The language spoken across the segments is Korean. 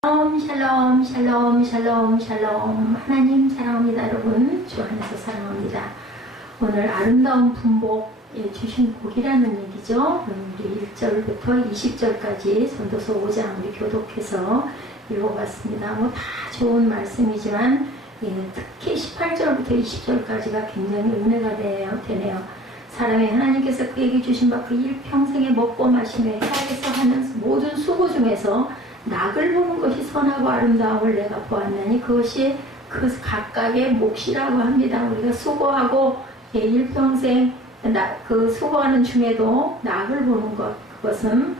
샬롬, 샬롬, 샬롬, 샬롬. 하나님 사랑합니다, 여러분. 주 안에서 사랑합니다. 오늘 아름다운 분복에 주신 복이라는 얘기죠. 우리 1절부터 20절까지 전도서 5장 우리 교독해서 읽어봤습니다. 다 좋은 말씀이지만 특히 18절부터 20절까지가 굉장히 은혜가 되네요. 사람이 하나님께서 그에게 주신 바 그 일평생에 먹고 마시며 해악에서 하는 모든 수고 중에서 낙을 보는 것이 선하고 아름다움을 내가 보았나니 그것이 그 각각의 몫이라고 합니다. 우리가 수고하고 일평생 그 수고하는 중에도 낙을 보는 것, 그것은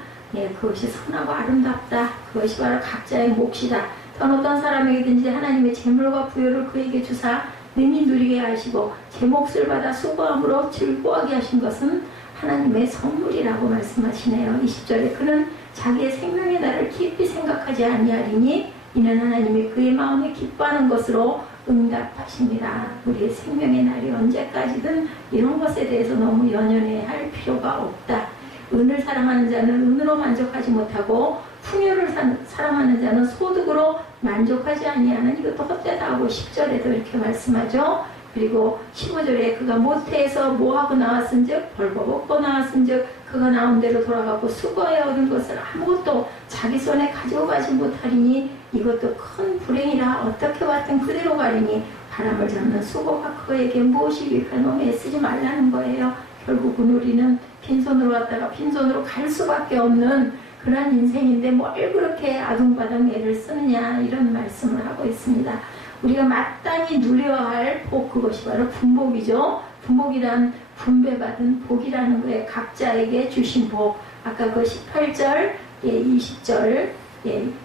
그것이 선하고 아름답다. 그것이 바로 각자의 몫이다. 어떤 사람에게든지 하나님의 재물과 부여를 그에게 주사 능히 누리게 하시고 제 몫을 받아 수고함으로 즐거워하게 하신 것은 하나님의 선물이라고 말씀하시네요. 20절에 그는 자기의 생명의 날을 깊이 생각하지 아니하리니 이는 하나님이 그의 마음에 기뻐하는 것으로 응답하십니다. 우리의 생명의 날이 언제까지든 이런 것에 대해서 너무 연연해 필요가 없다. 은을 사랑하는 자는 은으로 만족하지 못하고 풍요를 사랑하는 자는 소득으로 만족하지 아니하는 이것도 헛되다 하고 10절에도 이렇게 말씀하죠. 그리고 15절에 그가 모태에서 뭐하고 나왔은즉 벌거벗고 나왔은즉 그가 나온 대로 돌아가고 수고하여 얻은 것을 아무것도 자기 손에 가지고 가지 못하리니 이것도 큰 불행이라 어떻게 왔든 그대로 가리니 바람을 잡는 수고가 그에게 무엇이 유익하노 애쓰지 말라는 거예요. 결국은 우리는 빈손으로 왔다가 빈손으로 갈 수밖에 없는 그런 인생인데 뭘 그렇게 아둥바둥 애를 쓰느냐 이런 말씀을 하고 있습니다. 우리가 마땅히 누려야 할 복, 그것이 바로 분복이죠. 분복이란 분배받은 복이라는 거에 각자에게 주신 복. 아까 그 18절, 20절,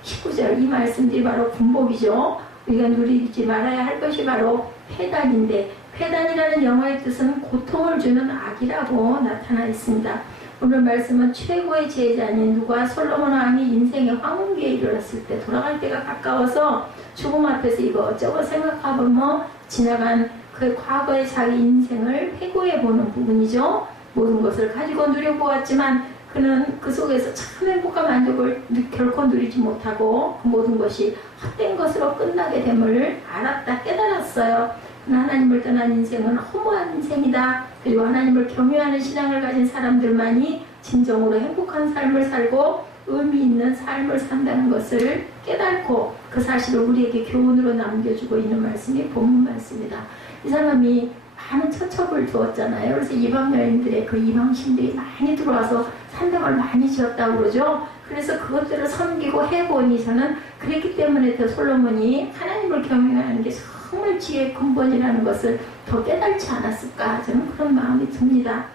19절 이 말씀들이 바로 분복이죠. 우리가 누리지 말아야 할 것이 바로 폐단인데 폐단이라는 영어의 뜻은 고통을 주는 악이라고 나타나 있습니다. 오늘 말씀은 최고의 제자인 누가 솔로몬 왕이 인생의 황혼기에 이르렀을 때 돌아갈 때가 가까워서 죽음 앞에서 이것저것 생각하며 지나간 그 과거의 자기 인생을 회고해 보는 부분이죠. 모든 것을 가지고 누려보았지만 그는 그 속에서 참 행복과 만족을 결코 누리지 못하고 그 모든 것이 헛된 것으로 끝나게 됨을 알았다, 깨달았어요. 하나님을 떠난 인생은 허무한 인생이다. 그리고 하나님을 경외하는 신앙을 가진 사람들만이 진정으로 행복한 삶을 살고 의미 있는 삶을 산다는 것을 깨닫고 그 사실을 우리에게 교훈으로 남겨주고 있는 말씀이 본문 말씀이다. 이 사람이 많은 처첩을 두었잖아요. 그래서 이방 여인들의 그 이방신들이 많이 들어와서 산당을 많이 지었다고 그러죠. 그래서 그것들을 섬기고 해보니 저는 그랬기 때문에 더 솔로몬이 하나님을 경외하는 게 정말 지혜의 근본이라는 것을 더 깨닫지 않았을까, 저는 그런 마음이 듭니다.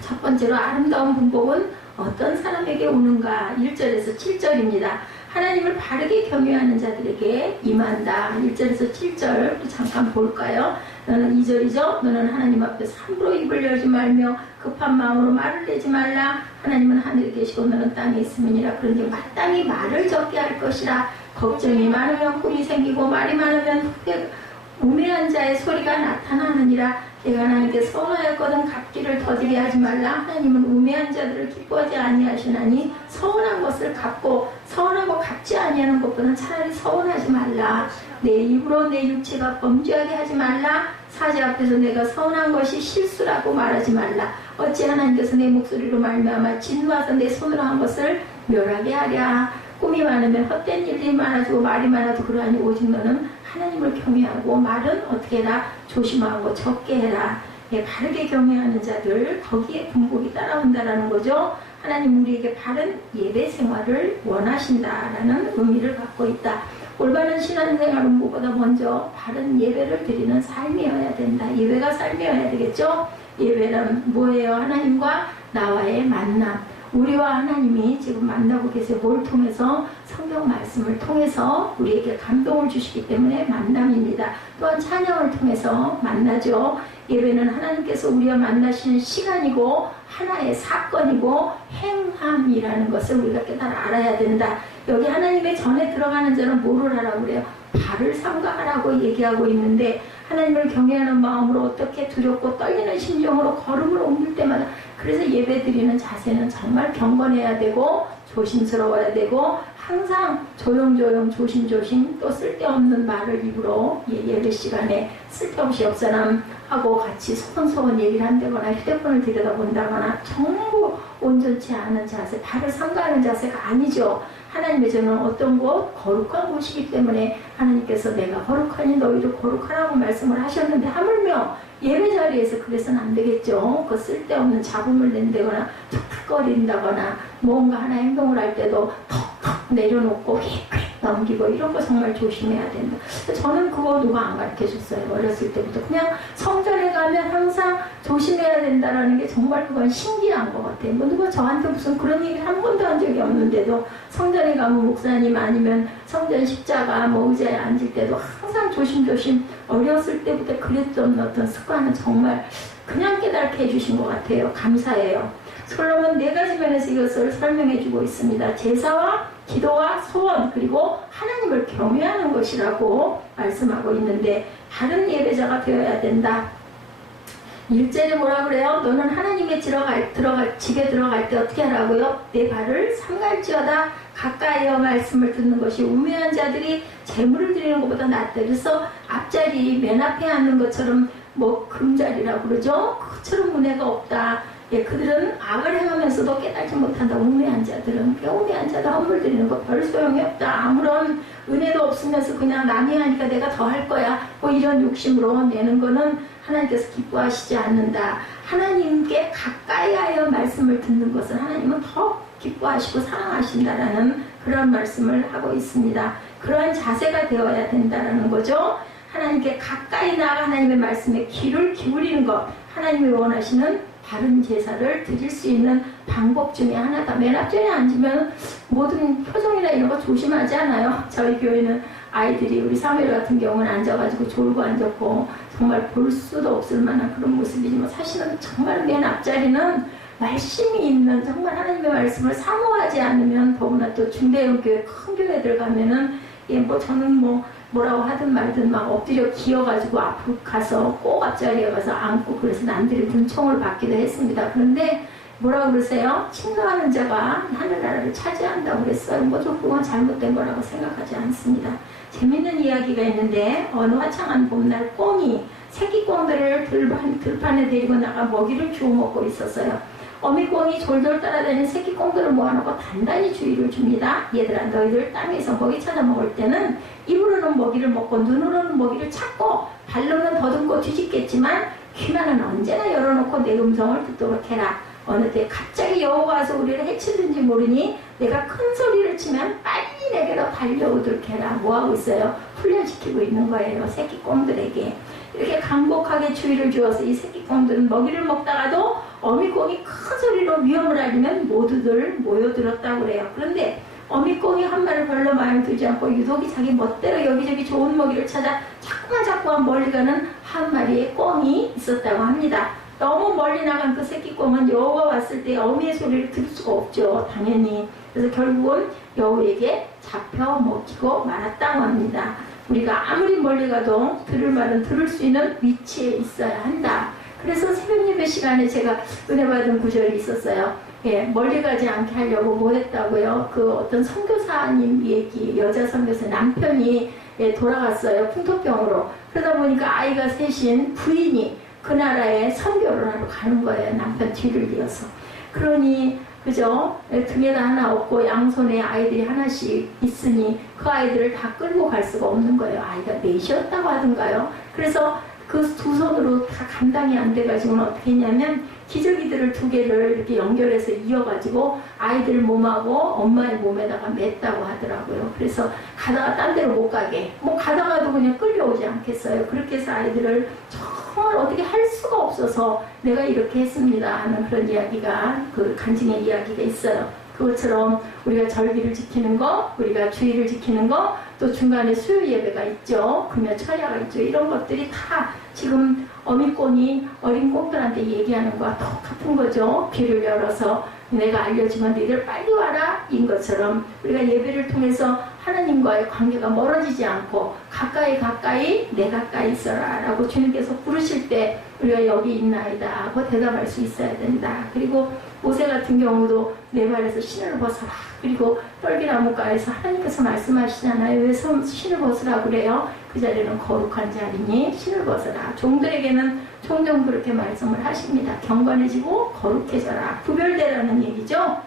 첫 번째로 아름다운 분복은 어떤 사람에게 오는가. 1절에서 7절입니다. 하나님을 바르게 경외하는 자들에게 임한다. 1절에서 7절 잠깐 볼까요? 너는 2절이죠. 너는 하나님 앞에서 함부로 입을 열지 말며 급한 마음으로 말을 내지 말라. 하나님은 하늘에 계시고 너는 땅에 있음이니라. 그런데 마땅히 말을 적게 할 것이라. 걱정이 많으면 꿈이 생기고 말이 많으면 우매한 자의 소리가 나타나느니라. 내가 하나님께 서운하였거든 갚기를 더디게 하지 말라. 하나님은 우매한 자들을 기뻐하지 아니하시나니 서운한 것을 갚고 서운하고 갚지 아니하는 것보다는 차라리 서운하지 말라. 내 입으로 내 육체가 범죄하게 하지 말라. 사제 앞에서 내가 서운한 것이 실수라고 말하지 말라. 어찌 하나님께서 내 목소리로 말미암아 진노하사 내 손으로 한 것을 멸하게 하랴. 꿈이 많으면 헛된 일이 많아지고 말이 많아도 그러하니 오직 너는 하나님을 경외하고 말은 어떻게 해라? 조심하고 적게 해라. 바르게 경외하는 자들 거기에 분복이 따라온다라는 거죠. 하나님 우리에게 바른 예배 생활을 원하신다라는 의미를 갖고 있다. 올바른 신앙생활은 무엇보다 먼저 바른 예배를 드리는 삶이어야 된다. 예배가 삶이어야 되겠죠. 예배는 뭐예요? 하나님과 나와의 만남. 우리와 하나님이 지금 만나고 계세요. 뭘 통해서? 성경 말씀을 통해서 우리에게 감동을 주시기 때문에 만남입니다. 또한 찬양을 통해서 만나죠. 예배는 하나님께서 우리와 만나시는 시간이고 하나의 사건이고 행함이라는 것을 우리가 깨달아 알아야 된다. 여기 하나님의 전에 들어가는 자는 뭐를 하라고 그래요? 발을 삼가하라고 얘기하고 있는데 하나님을 경외하는 마음으로 어떻게 두렵고 떨리는 심정으로 걸음을 옮길 때마다 그래서 예배드리는 자세는 정말 경건해야 되고 조심스러워야 되고 항상 조용조용 조심조심 또 쓸데없는 말을 입으로 예배 시간에 쓸데없이 옆사람하고 같이 소곤소곤 얘기를 한다거나 휴대폰을 들여다본다거나 전부 온전치 않은 자세, 발을 삼가하는 자세가 아니죠. 하나님의 저는 어떤 곳? 거룩한 곳이기 때문에 하나님께서 내가 거룩하니 너희도 거룩하라고 말씀을 하셨는데 하물며 예배 자리에서 그래서는 안 되겠죠. 그 쓸데없는 잡음을 낸다거나 툭툭거린다거나 뭔가 하나 행동을 할 때도 턱턱 내려놓고 휙휙 넘기고 이런 거 정말 조심해야 된다. 저는 그거 누가 안 가르쳐줬어요. 어렸을 때부터. 그냥 성전에 가면 항상 조심해야 된다는 게 정말 그건 신기한 것 같아요. 뭐 누가 저한테 무슨 그런 얘기를 한 번도 한 적이 없는데도 성전에 가면 목사님 아니면 성전 십자가 뭐 의자에 앉을 때도 항상 조심조심 어렸을 때부터 그랬던 어떤 습관은 정말 그냥 깨닫게 해주신 것 같아요. 감사해요. 솔로몬 네 가지 면에서 이것을 설명해주고 있습니다. 제사와 기도와 소원 그리고 하나님을 경외하는 것이라고 말씀하고 있는데 바른 예배자가 되어야 된다. 1절에 뭐라 그래요? 너는 하나님의 집에 들어갈 때 어떻게 하라고요? 내 발을 삼갈지어다. 가까이어 말씀을 듣는 것이 우매한 자들이 재물을 드리는 것보다 낫다. 그래서 앞자리 맨 앞에 앉는 것처럼 뭐 금자리라고 그러죠? 그처럼 은혜가 없다. 예, 그들은 악을 행하면서도 깨닫지 못한다. 우매한 자들은 우매한 자들 헌물 드리는 거 별 소용이 없다. 아무런 은혜도 없으면서 그냥 남이 하니까 내가 더 할 거야. 뭐 이런 욕심으로 내는 거는 하나님께서 기뻐하시지 않는다. 하나님께 가까이 하여 말씀을 듣는 것은 하나님은 더 기뻐하시고 사랑하신다라는 그런 말씀을 하고 있습니다. 그러한 자세가 되어야 된다라는 거죠. 하나님께 가까이 나가 하나님의 말씀에 귀를 기울이는 것, 하나님이 원하시는 바른 제사를 드릴 수 있는 방법 중에 하나다. 맨 앞자리에 앉으면 모든 표정이나 이런 거 조심하지 않아요? 저희 교회는 아이들이 우리 사무엘 같은 경우는 앉아가지고 졸고 앉았고 정말 볼 수도 없을 만한 그런 모습이지만 사실은 정말 맨 앞자리는 말씀이 있는 정말 하나님의 말씀을 사모하지 않으면 더구나 또 중대형 교회 큰 교회들 가면은 예, 뭐 저는 뭐라고 하든 말든 막 엎드려 기어가지고 앞으로 가서 꼭 앞자리에 가서 앉고 그래서 남들이 분총을 받기도 했습니다. 그런데 뭐라고 그러세요? 침노하는 자가 하늘나라를 차지한다고 그랬어요. 저 그건 잘못된 거라고 생각하지 않습니다. 재밌는 이야기가 있는데 어느 화창한 봄날 꽁이 새끼꽁들을 들판에 데리고 나가 먹이를 주워 먹고 있었어요. 어미꽁이 졸졸 따라다니는 새끼꽁들을 모아놓고 단단히 주의를 줍니다. 얘들아, 너희들 땅에서 먹이 찾아 먹을 때는 입으로는 먹이를 먹고 눈으로는 먹이를 찾고 발로는 더듬고 뒤집겠지만 귀만은 언제나 열어놓고 내 음성을 듣도록 해라. 어느 때 갑자기 여호와가 와서 우리를 해치는지 모르니 내가 큰 소리를 치면 빨리 내게로 달려오도록 해라. 뭐하고 있어요? 훈련시키고 있는 거예요. 새끼꽁들에게. 이렇게 간곡하게 주의를 주어서 이 새끼꽁들은 먹이를 먹다가도 어미꽁이 큰 소리로 위험을 알리면 모두들 모여들었다고 그래요. 그런데 어미꽁이 한 마리 별로 마음에 들지 않고 유독이 자기 멋대로 여기저기 좋은 먹이를 찾아 자꾸만 멀리 가는 한 마리의 꽁이 있었다고 합니다. 너무 멀리 나간 그 새끼꽁은 여우가 왔을 때 어미의 소리를 들을 수가 없죠. 당연히. 그래서 결국은 여우에게 잡혀 먹히고 말았다고 합니다. 우리가 아무리 멀리 가도 들을 말은 들을 수 있는 위치에 있어야 한다. 그래서 새벽 예배 시간에 제가 은혜 받은 구절이 있었어요. 예, 멀리 가지 않게 하려고 뭐 했다고요? 그 어떤 선교사님 얘기, 여자 선교사 남편이 예, 돌아갔어요. 풍토병으로. 그러다 보니까 아이가 셋인 부인이 그 나라에 선교를 하러 가는 거예요. 남편 뒤를 이어서. 그러니 그죠? 등에다 하나 없고 양손에 아이들이 하나씩 있으니 그 아이들을 다 끌고 갈 수가 없는 거예요. 아이가 넷이었다고 하던가요? 그래서 그 두 손으로 다 감당이 안 돼가지고는 어떻게 했냐면 기저귀들을 두 개를 이렇게 연결해서 이어가지고 아이들 몸하고 엄마의 몸에다가 맸다고 하더라고요. 그래서 가다가 딴 데로 못 가게. 뭐 가다가도 그냥 끌려오지 않겠어요. 그렇게 해서 아이들을 정말 어떻게 할 수가 없어서 내가 이렇게 했습니다 하는 그런 이야기가 그 간증의 이야기가 있어요. 그것처럼 우리가 절기를 지키는 거, 우리가 주의를 지키는 거, 또 중간에 수요 예배가 있죠. 금요 철야가 있죠. 이런 것들이 다 지금 어미꽁이 어린 꽁들한테 얘기하는 거와 똑같은 거죠. 귀를 열어서 내가 알려주면 너희들 빨리 와라 인 것처럼 우리가 예배를 통해서 하나님과의 관계가 멀어지지 않고 가까이 내 가까이 있어라 라고 주님께서 부르실 때 우리가 여기 있나이다 하고 대답할 수 있어야 된다. 그리고 모세 같은 경우도 내 발에서 신을 벗어라. 그리고 뻘기나무가에서 하나님께서 말씀하시잖아요. 왜 신을 벗으라 그래요? 그 자리는 거룩한 자리니 신을 벗어라. 종들에게는 종종 그렇게 말씀을 하십니다. 경건해지고 거룩해져라. 구별되라는 얘기죠.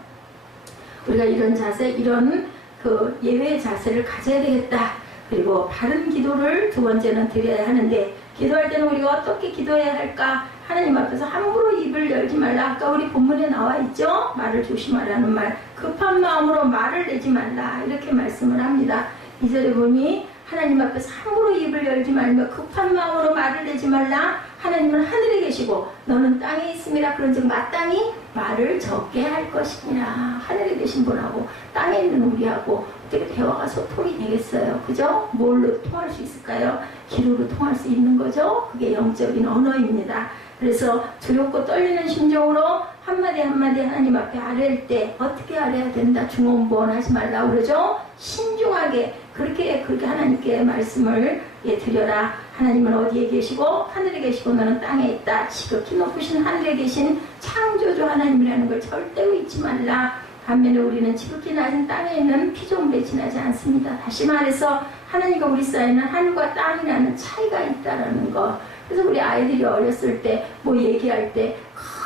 우리가 이런 자세, 이런 그 예외의 자세를 가져야 되겠다. 그리고 바른 기도를 두 번째는 드려야 하는데, 기도할 때는 우리가 어떻게 기도해야 할까? 하나님 앞에서 함부로 입을 열지 말라. 아까 우리 본문에 나와 있죠? 말을 조심하라는 말. 급한 마음으로 말을 내지 말라. 이렇게 말씀을 합니다. 2절에 보니 하나님 앞에서 함부로 입을 열지 말며 급한 마음으로 말을 내지 말라. 하나님은 하늘에 계시고 너는 땅에 있음이라. 그런즉 마땅히 말을 적게 할 것이니라. 하늘에 계신 분하고 땅에 있는 우리하고 어떻게 대화가 소통이 되겠어요? 그죠? 뭘로 통할 수 있을까요? 기도로 통할 수 있는 거죠? 그게 영적인 언어입니다. 그래서 두렵고 떨리는 심정으로 한마디 한마디 하나님 앞에 아뢰일 때 어떻게 아뢰야 된다? 중언부언하지 말라고 그러죠? 신중하게 그렇게 하나님께 말씀을 드려라. 하나님은 어디에 계시고 하늘에 계시고 너는 땅에 있다. 지극히 높으신 하늘에 계신 창조주 하나님이라는 걸 절대로 잊지 말라. 반면에 우리는 지극히 낮은 땅에 있는 피조물에 지나지 않습니다. 다시 말해서 하나님과 우리 사이는 하늘과 땅이라는 차이가 있다라는 거. 그래서 우리 아이들이 어렸을 때 뭐 얘기할 때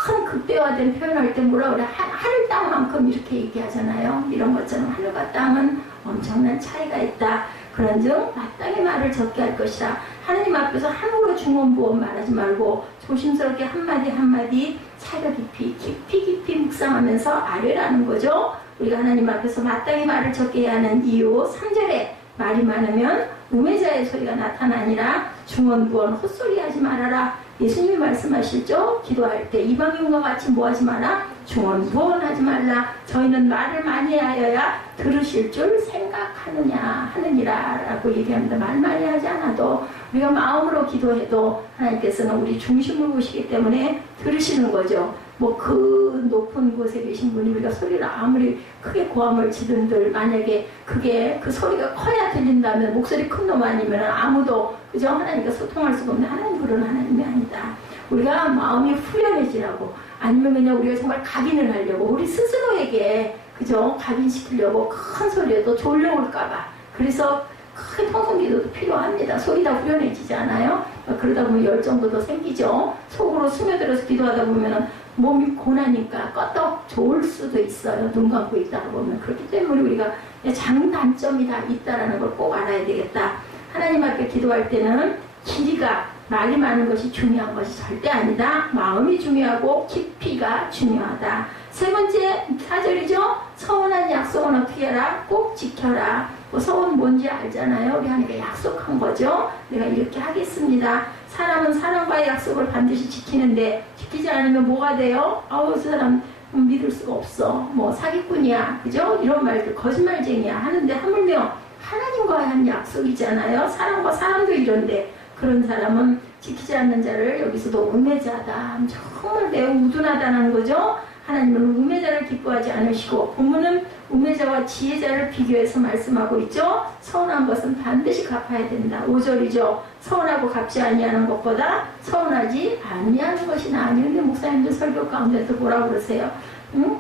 큰 극대화된 표현할 때 뭐라 그래? 하늘 땅만큼 이렇게 얘기하잖아요. 이런 것처럼 하늘과 땅은 엄청난 차이가 있다. 그런즉 마땅히 말을 적게 할 것이라. 하나님 앞에서 함부로 중언부언 말하지 말고 조심스럽게 한마디 한마디 사려 깊이 묵상하면서 아뢰라는 거죠. 우리가 하나님 앞에서 마땅히 말을 적게 해야 하는 이유 3절에 말이 많으면 우매자의 소리가 나타나니라. 중언부언 헛소리 하지 말아라. 예수님이 말씀하시죠. 기도할 때 이방인과 같이 뭐하지 마라? 중언부언 하지 말라. 저희는 말을 많이 하여야 들으실 줄 생각하느니라 라고 얘기합니다. 말 많이 하지 않아도 우리가 마음으로 기도해도 하나님께서는 우리 중심을 보시기 때문에 들으시는 거죠. 뭐 그 높은 곳에 계신 분이 우리가 소리를 아무리 크게 고함을 지른들 만약에 그게 그 소리가 커야 들린다면 목소리 큰 놈 아니면 아무도 그죠? 하나님과 소통할 수가 없는 하나님 그런 하나님이 아니다. 우리가 마음이 후련해지라고 아니면 그냥 우리가 정말 각인을 하려고 우리 스스로에게 그죠? 각인시키려고 큰 소리에도 졸려올까봐 그래서 큰 통성기도도 필요합니다. 속이 다 후련해지지 않아요? 그러다 보면 열정도 더 생기죠. 속으로 스며들어서 기도하다 보면 몸이 고나니까 껐떡 좋을 수도 있어요. 눈 감고 있다가 보면. 그렇기 때문에 우리가 장단점이 다 있다는 걸 꼭 알아야 되겠다. 하나님 앞에 기도할 때는 길이가 말이 많은 것이 중요한 것이 절대 아니다. 마음이 중요하고 깊이가 중요하다. 세 번째 4절이죠. 서원한 약속은 어떻게 해라? 꼭 지켜라. 뭐 서원 뭔지 알잖아요. 우리 하나님께 약속한 거죠. 내가 이렇게 하겠습니다. 사람은 사람과의 약속을 반드시 지키는데 지키지 않으면 뭐가 돼요? 아우 그 사람 믿을 수가 없어. 뭐 사기꾼이야. 그죠? 이런 말들 거짓말쟁이야 하는데 하물며 하나님과의 한 약속이잖아요. 사람과 사람도 이런데 그런 사람은 지키지 않는 자를 여기서도 우매자다. 정말 매우 우둔하다는 거죠. 하나님은 우매자를 기뻐하지 않으시고 본문은 우매자와 지혜자를 비교해서 말씀하고 있죠. 서운한 것은 반드시 갚아야 된다. 5절이죠. 서운하고 갚지 아니하는 것보다 서운하지 아니하는 것이 나으니. 근데 목사님들 설교 가운데도 뭐라고 그러세요?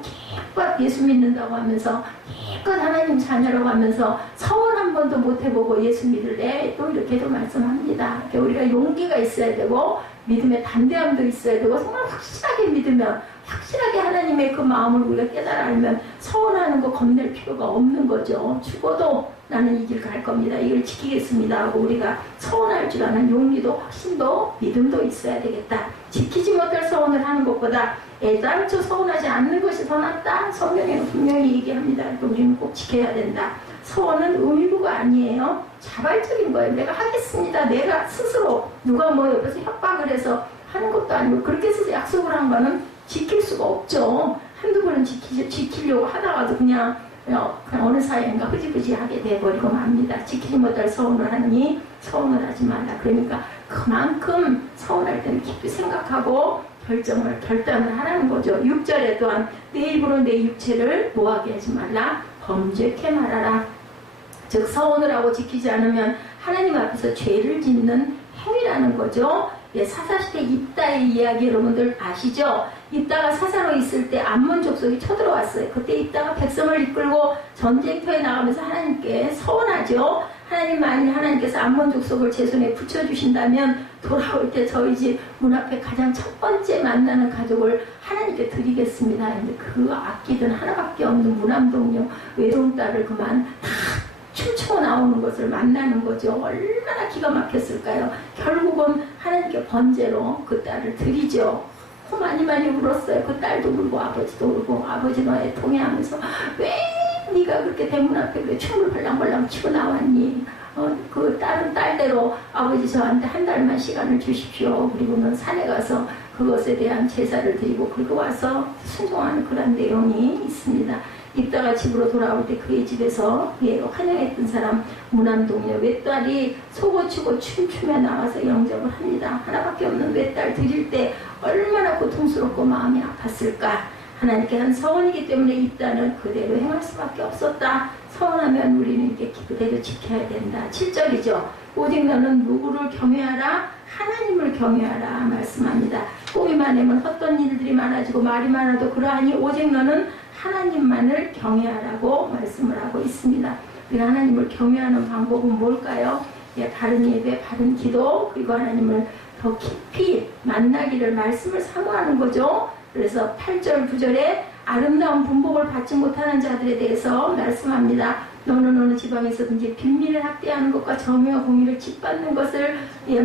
기껏 예수 믿는다고 하면서 기껏 하나님 자녀라고 하면서 서원 한 번도 못 해보고 예수 믿을래? 또 이렇게도 말씀합니다. 우리가 용기가 있어야 되고 믿음의 담대함도 있어야 되고 정말 확실하게 믿으면 확실하게 하나님의 그 마음을 우리가 깨달아 알면 서운하는 거 겁낼 필요가 없는 거죠. 죽어도 나는 이 길 갈 겁니다. 이걸 지키겠습니다 하고 우리가 서운할 줄 아는 용기도 확신도 믿음도 있어야 되겠다. 지키지 못할 서운을 하는 것보다 애당초 서운하지 않는 것이 더 낫다. 성경에는 분명히 얘기합니다. 우리는 꼭 지켜야 된다. 서원은 의무가 아니에요. 자발적인 거예요. 내가 하겠습니다. 내가 스스로 누가 뭐 옆에서 협박을 해서 하는 것도 아니고 그렇게 해서 약속을 한 거는 지킬 수가 없죠. 한두 번은 지키려고 하다가도 그냥 어느 사이인가 흐지부지하게 돼버리고 맙니다. 지키지 못할 서운을 하니 서운을 하지 말라. 그러니까 그만큼 서운할 때는 깊이 생각하고 결단을 하라는 거죠. 6절에 또한 내 입으로 내 육체를 노하게 하지 말라. 범죄케 말하라. 즉 서원을 하고 지키지 않으면 하나님 앞에서 죄를 짓는 행위라는 거죠. 예, 사사시대 입다의 이야기 여러분들 아시죠? 입다가 사사로 있을 때 암몬 족속이 쳐들어왔어요. 그때 입다가 백성을 이끌고 전쟁터에 나가면서 하나님께 서원하죠. 하나님, 만일 하나님께서 암몬 족속을 제 손에 붙여주신다면 돌아올 때 저희 집 문 앞에 가장 첫 번째 만나는 가족을 하나님께 드리겠습니다. 근데 그 아끼던 하나밖에 없는 무남동녀 외로운 딸을 그만 다 춤추고 나오는 것을 만나는 거죠. 얼마나 기가 막혔을까요? 결국은 하나님께 번제로 그 딸을 드리죠. 많이 울었어요. 그 딸도 울고 아버지도 울고, 아버지도 애통해하면서 왜 네가 그렇게 대문 앞에 그래 춤을 벌렁벌렁 추고 나왔니? 그 딸은 딸대로 아버지 저한테 한 달만 시간을 주십시오. 그리고는 산에 가서 그것에 대한 제사를 드리고 그리고 와서 순종하는 그런 내용이 있습니다. 입다가 집으로 돌아올 때 그의 집에서 환영했던 사람 무남동녀 외딸이 속옷치고 춤추며 나와서 영접을 합니다. 하나밖에 없는 외딸 드릴 때 얼마나 고통스럽고 마음이 아팠을까. 하나님께 한 서원이기 때문에 입다는 그대로 행할 수밖에 없었다. 서원하면 우리는 이렇게 그대로 지켜야 된다. 7절이죠. 오직 너는 누구를 경외하라? 하나님을 경외하라 말씀합니다. 꿈이 많으면 헛된 일들이 많아지고 말이 많아도 그러하니 오직 너는 하나님만을 경외하라고 말씀을 하고 있습니다. 우리가 하나님을 경외하는 방법은 뭘까요? 바른 예배, 바른 기도, 그리고 하나님을 더 깊이 만나기를 말씀을 사모하는 거죠. 그래서 8절, 9절에 아름다운 분복을 받지 못하는 자들에 대해서 말씀합니다. 너는 어느 지방에서든지 빈민을 학대하는 것과 정의와 공의를 짓밟는 것을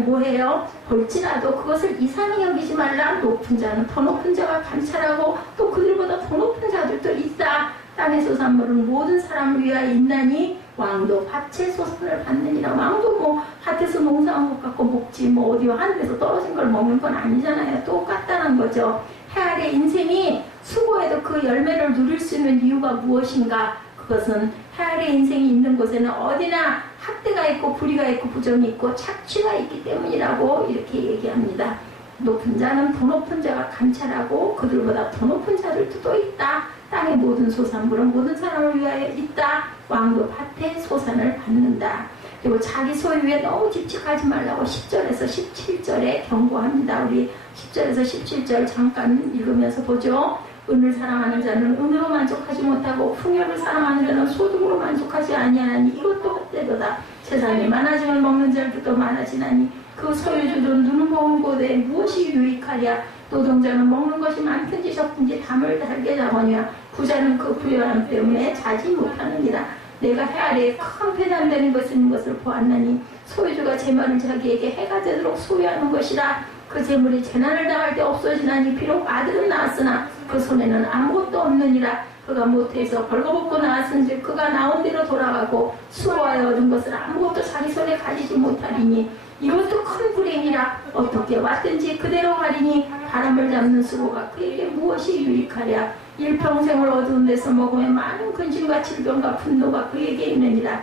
뭐해요? 볼지라도 그것을 이상히 여기지 말라. 높은 자는 더 높은 자가 감찰하고 또 그들보다 더 높은 자들도 있다. 땅의 소산물은 모든 사람을 위하여 있나니 왕도 밭의 소산을 받느니라. 왕도 뭐 밭에서 농사한 것 같고 먹지 뭐 어디 하늘에서 떨어진 걸 먹는 건 아니잖아요. 똑같다는 거죠. 해 아래 인생이 수고해도 그 열매를 누릴 수 있는 이유가 무엇인가? 그것은 해 아래 인생이 있는 곳에는 어디나 학대가 있고 불의가 있고 부정이 있고 착취가 있기 때문이라고 이렇게 얘기합니다. 높은 자는 더 높은 자가 감찰하고 그들보다 더 높은 자들도 또 있다. 땅의 모든 소산물은 모든 사람을 위하여 있다. 왕도 밭의 소산을 받는다. 그리고 자기 소유에 너무 집착하지 말라고 10절에서 17절에 경고합니다. 우리 10절에서 17절 잠깐 읽으면서 보죠. 은을 사랑하는 자는 은으로 만족하지 못하고 풍요를 사랑하는 자는 소득으로 만족하지 아니하니 이것도 헛되도다. 세상에 많아지면 먹는 자들도 더 많아지나니 그 소유주들은 눈을 모은 곳에 무엇이 유익하랴. 노동자는 먹는 것이 많든지 적든지 담을 달게 잡으냐. 부자는 그 부유함 때문에 자지 못하느니라. 내가 해 아래에 큰 폐단되는 것을 있는 것을 보았나니 소유주가 재물을 자기에게 해가 되도록 소유하는 것이라. 그 재물이 재난을 당할 때 없어지나니 비록 아들은 낳았으나 그 손에는 아무것도 없느니라. 그가 모태에서 벌거벗고 나왔은즉 그가 나온 대로 돌아가고 수고하여 얻은 것을 아무것도 자기 손에 가지지 못하리니 이것도 큰 불행이라. 어떻게 왔든지 그대로 가리니 바람을 잡는 수고가 그에게 무엇이 유익하랴. 일평생을 어두운 데서 먹으면 많은 근심과 질병과 분노가 그에게 있느니라.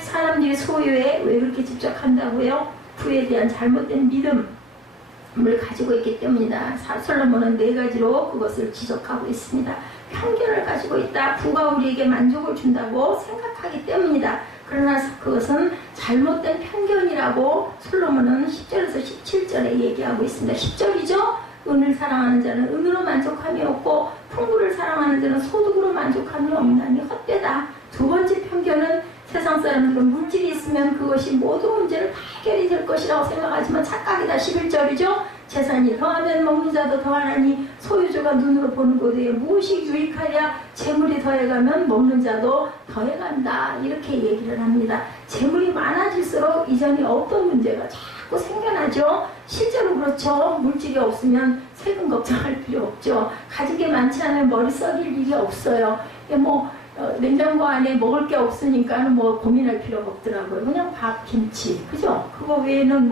사람들이 소유에 왜 그렇게 집착한다고요? 부에 대한 잘못된 믿음을 가지고 있기 때문이다. 솔로몬은 4가지로 그것을 지적하고 있습니다. 편견을 가지고 있다. 부가 우리에게 만족을 준다고 생각하기 때문이다. 그러나 그것은 잘못된 편견이라고 솔로몬은 10절에서 17절에 얘기하고 있습니다. 10절이죠. 은을 사랑하는 자는 은으로 만족함이 없고 풍부를 사랑하는 자는 소득으로 만족함이 없나니 헛되다. 두 번째 편견은 세상 사람들은 물질이 있으면 그것이 모든 문제를 다 해결이 될 것이라고 생각하지만 착각이다. 11절이죠. 재산이 더하면 먹는 자도 더하나니 소유주가 눈으로 보는 곳에 무엇이 유익하랴. 재물이 더해가면 먹는 자도 더해간다. 이렇게 얘기를 합니다. 재물이 많아질수록 이전에 없던 문제가 자꾸 생겨나죠. 실제로 그렇죠. 물질이 없으면 세금 걱정할 필요 없죠. 가진 게 많지 않으면 머리 썩일 일이 없어요. 냉장고 안에 먹을 게 없으니까 뭐 고민할 필요가 없더라고요. 그냥 밥, 김치, 그죠? 그거 외에는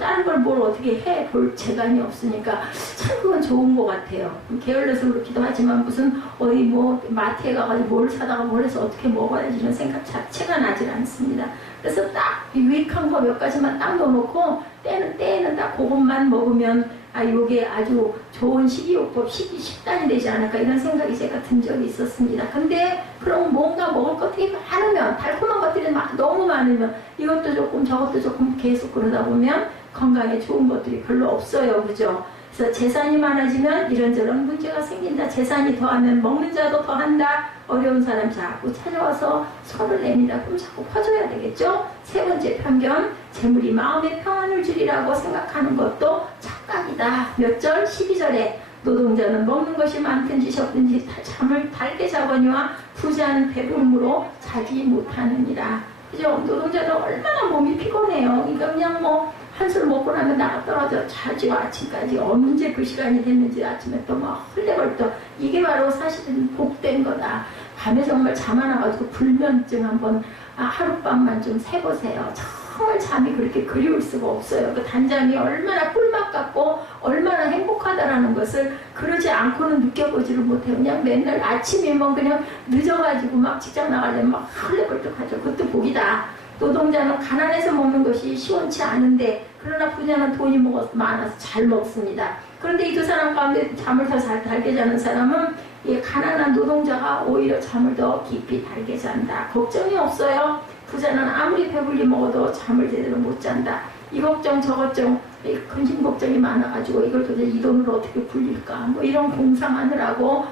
다른 걸 뭘 어떻게 해 볼 재간이 없으니까 참 그건 좋은 것 같아요. 게을러서 그렇기도 하지만 무슨 어디 마트에 가가지고 뭘 사다가 뭘 해서 어떻게 먹어야지 이런 생각 자체가 나질 않습니다. 그래서 딱 유익한 거 몇 가지만 딱 넣어놓고 때는 딱 그것만 먹으면 요게 아주 좋은 식이요법, 식단이 되지 않을까 이런 생각이 제가 든 적이 있었습니다. 근데 그럼 뭔가 먹을 것들이 많으면, 달콤한 것들이 너무 많으면 이것도 조금 저것도 조금 계속 그러다 보면 건강에 좋은 것들이 별로 없어요. 그죠? 그래서 재산이 많아지면 이런저런 문제가 생긴다. 재산이 더하면 먹는 자도 더한다. 어려운 사람 자꾸 찾아와서 손을 내민다. 그럼 자꾸 퍼줘야 되겠죠? 세 번째 편견, 재물이 마음의 평안을 주리라고 생각하는 것도 착각이다. 몇 절? 12절에 노동자는 먹는 것이 많든지 적든지 잠을 달게 자거니와 부자는 배부름으로 자지 못하느니라. 그죠? 노동자는 얼마나 몸이 피곤해요. 그러니까 그냥 뭐 한술 먹고 나면 나가 떨어져 자지요. 아침까지 언제 그 시간이 됐는지 아침에 또 막 헐레벌떡. 이게 바로 사실은 복된 거다. 밤에 정말 잠 안 와가지고 불면증 한번 하룻밤만 좀 세보세요. 정말 잠이 그렇게 그리울 수가 없어요. 그 단잠이 얼마나 꿀맛 같고 얼마나 행복하다라는 것을 그러지 않고는 느껴보지를 못해요. 그냥 맨날 아침이면 그냥 늦어가지고 막 직장 나가려면 막 헐레벌떡 하죠. 그것도 복이다. 노동자는 가난해서 먹는 것이 시원치 않은데, 그러나 부자는 돈이 많아서 잘 먹습니다. 그런데 이 두 사람 가운데 잠을 더 잘 달게 자는 사람은 이 가난한 노동자가 오히려 잠을 더 깊이 달게 잔다. 걱정이 없어요. 부자는 아무리 배불리 먹어도 잠을 제대로 못 잔다. 이 걱정 저 걱정, 근심 걱정이 많아가지고 이걸 도대체 이 돈으로 어떻게 굴릴까, 뭐 이런 공상하느라고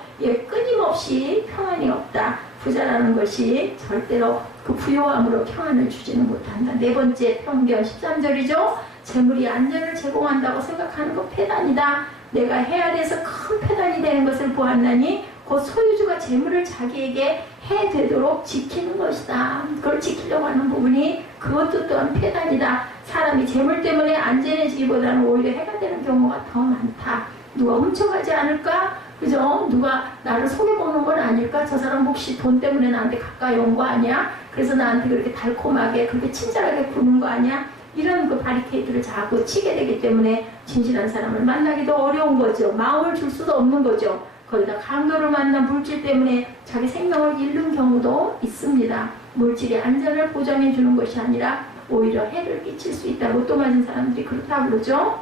끊임없이 평안이 없다. 부자라는 것이 절대로 그 부요함으로 평안을 주지는 못한다. 네 번째 편견 13절이죠. 재물이 안전을 제공한다고 생각하는 것 폐단이다. 내가 해야 돼서 큰 폐단이 되는 것을 보았나니 곧 소유주가 재물을 자기에게 해되도록 지키는 것이다. 그걸 지키려고 하는 부분이 그것도 또한 폐단이다. 사람이 재물 때문에 안전해지기보다는 오히려 해가 되는 경우가 더 많다. 누가 훔쳐가지 않을까? 그죠? 누가 나를 속여보는 건 아닐까? 저 사람 혹시 돈 때문에 나한테 가까이 온 거 아니야? 그래서 나한테 그렇게 달콤하게 그렇게 친절하게 구는 거 아니야? 이런 그 바리케이트를 자꾸 치게 되기 때문에 진실한 사람을 만나기도 어려운 거죠. 마음을 줄 수도 없는 거죠. 거기다 강도를 만난 물질 때문에 자기 생명을 잃는 경우도 있습니다. 물질의 안전을 보장해 주는 것이 아니라 오히려 해를 끼칠 수 있다고 또 맞은 사람들이 그렇다고 그러죠.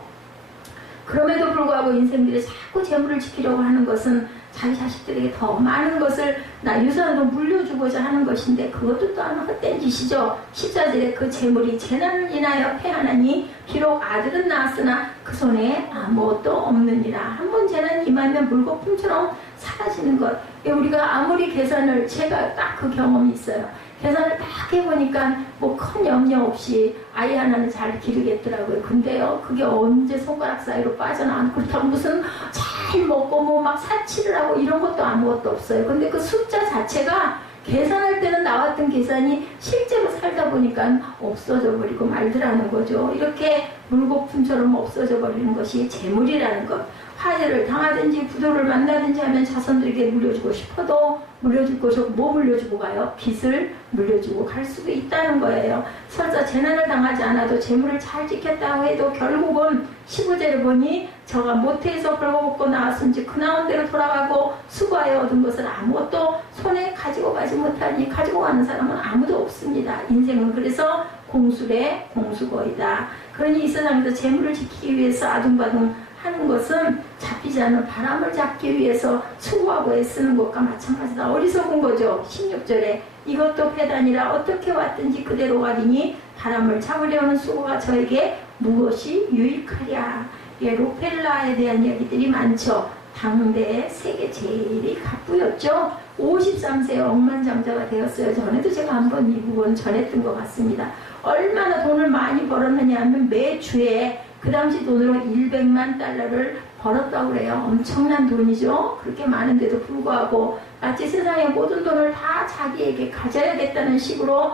그럼에도 불구하고 인생들이 자꾸 재물을 지키려고 하는 것은 자기 자식들에게 더 많은 것을 유산으로 물려주고자 하는 것인데 그것도 또한 헛된 짓이죠. 14절에 그 재물이 재난을 인하여 패하나니 비록 아들은 낳았으나 그 손에 아무것도 없느니라. 한번 재난이 임하면 물거품처럼 사라지는 것. 우리가 아무리 계산을, 제가 딱 그 경험이 있어요. 계산을 딱 해보니까 뭐 큰 염려 없이 아이 하나는 잘 기르겠더라고요. 근데요, 그게 언제 손가락 사이로 빠져나가는, 그렇다고 무슨 잘 먹고 뭐 막 사치를 하고 이런 것도 아무것도 없어요. 근데 그 숫자 자체가 계산할 때는 나왔던 계산이 실제로 살다 보니까 없어져 버리고 말더라는 거죠. 이렇게 물거품처럼 없어져 버리는 것이 재물이라는 것. 화재를 당하든지 부도를 만나든지 하면 자손들에게 물려주고 싶어도 물려줄 것이 뭐 물려주고 가요? 빚을 물려주고 갈 수도 있다는 거예요. 설사 재난을 당하지 않아도 재물을 잘 지켰다고 해도 결국은 15절을 보니 저가 모태에서 벌거벗고 나왔은지 그 나온 대로 돌아가고 수고하여 얻은 것을 아무것도 손에 가지고 가지 못하니 가지고 가는 사람은 아무도 없습니다. 인생은 그래서 공술의 공수거이다. 그러니 이 세상에서 재물을 지키기 위해서 아둥바둥 하는 것은 잡히지 않는 바람을 잡기 위해서 수고하고 애쓰는 것과 마찬가지다. 어리석은 거죠. 16절에 이것도 패단이라 어떻게 왔든지 그대로 가리니 바람을 잡으려는 수고가 저에게 무엇이 유익하랴. 로펠라에 대한 이야기들이 많죠. 당대 세계 제일이 갑부였죠. 53세에 억만장자가 되었어요. 전에도 제가 한번 이 부분 전했던 것 같습니다. 얼마나 돈을 많이 벌었느냐 하면 매주에 그 당시 돈으로 100만 달러를 벌었다고 그래요. 엄청난 돈이죠. 그렇게 많은데도 불구하고 마치 세상의 모든 돈을 다 자기에게 가져야겠다는 식으로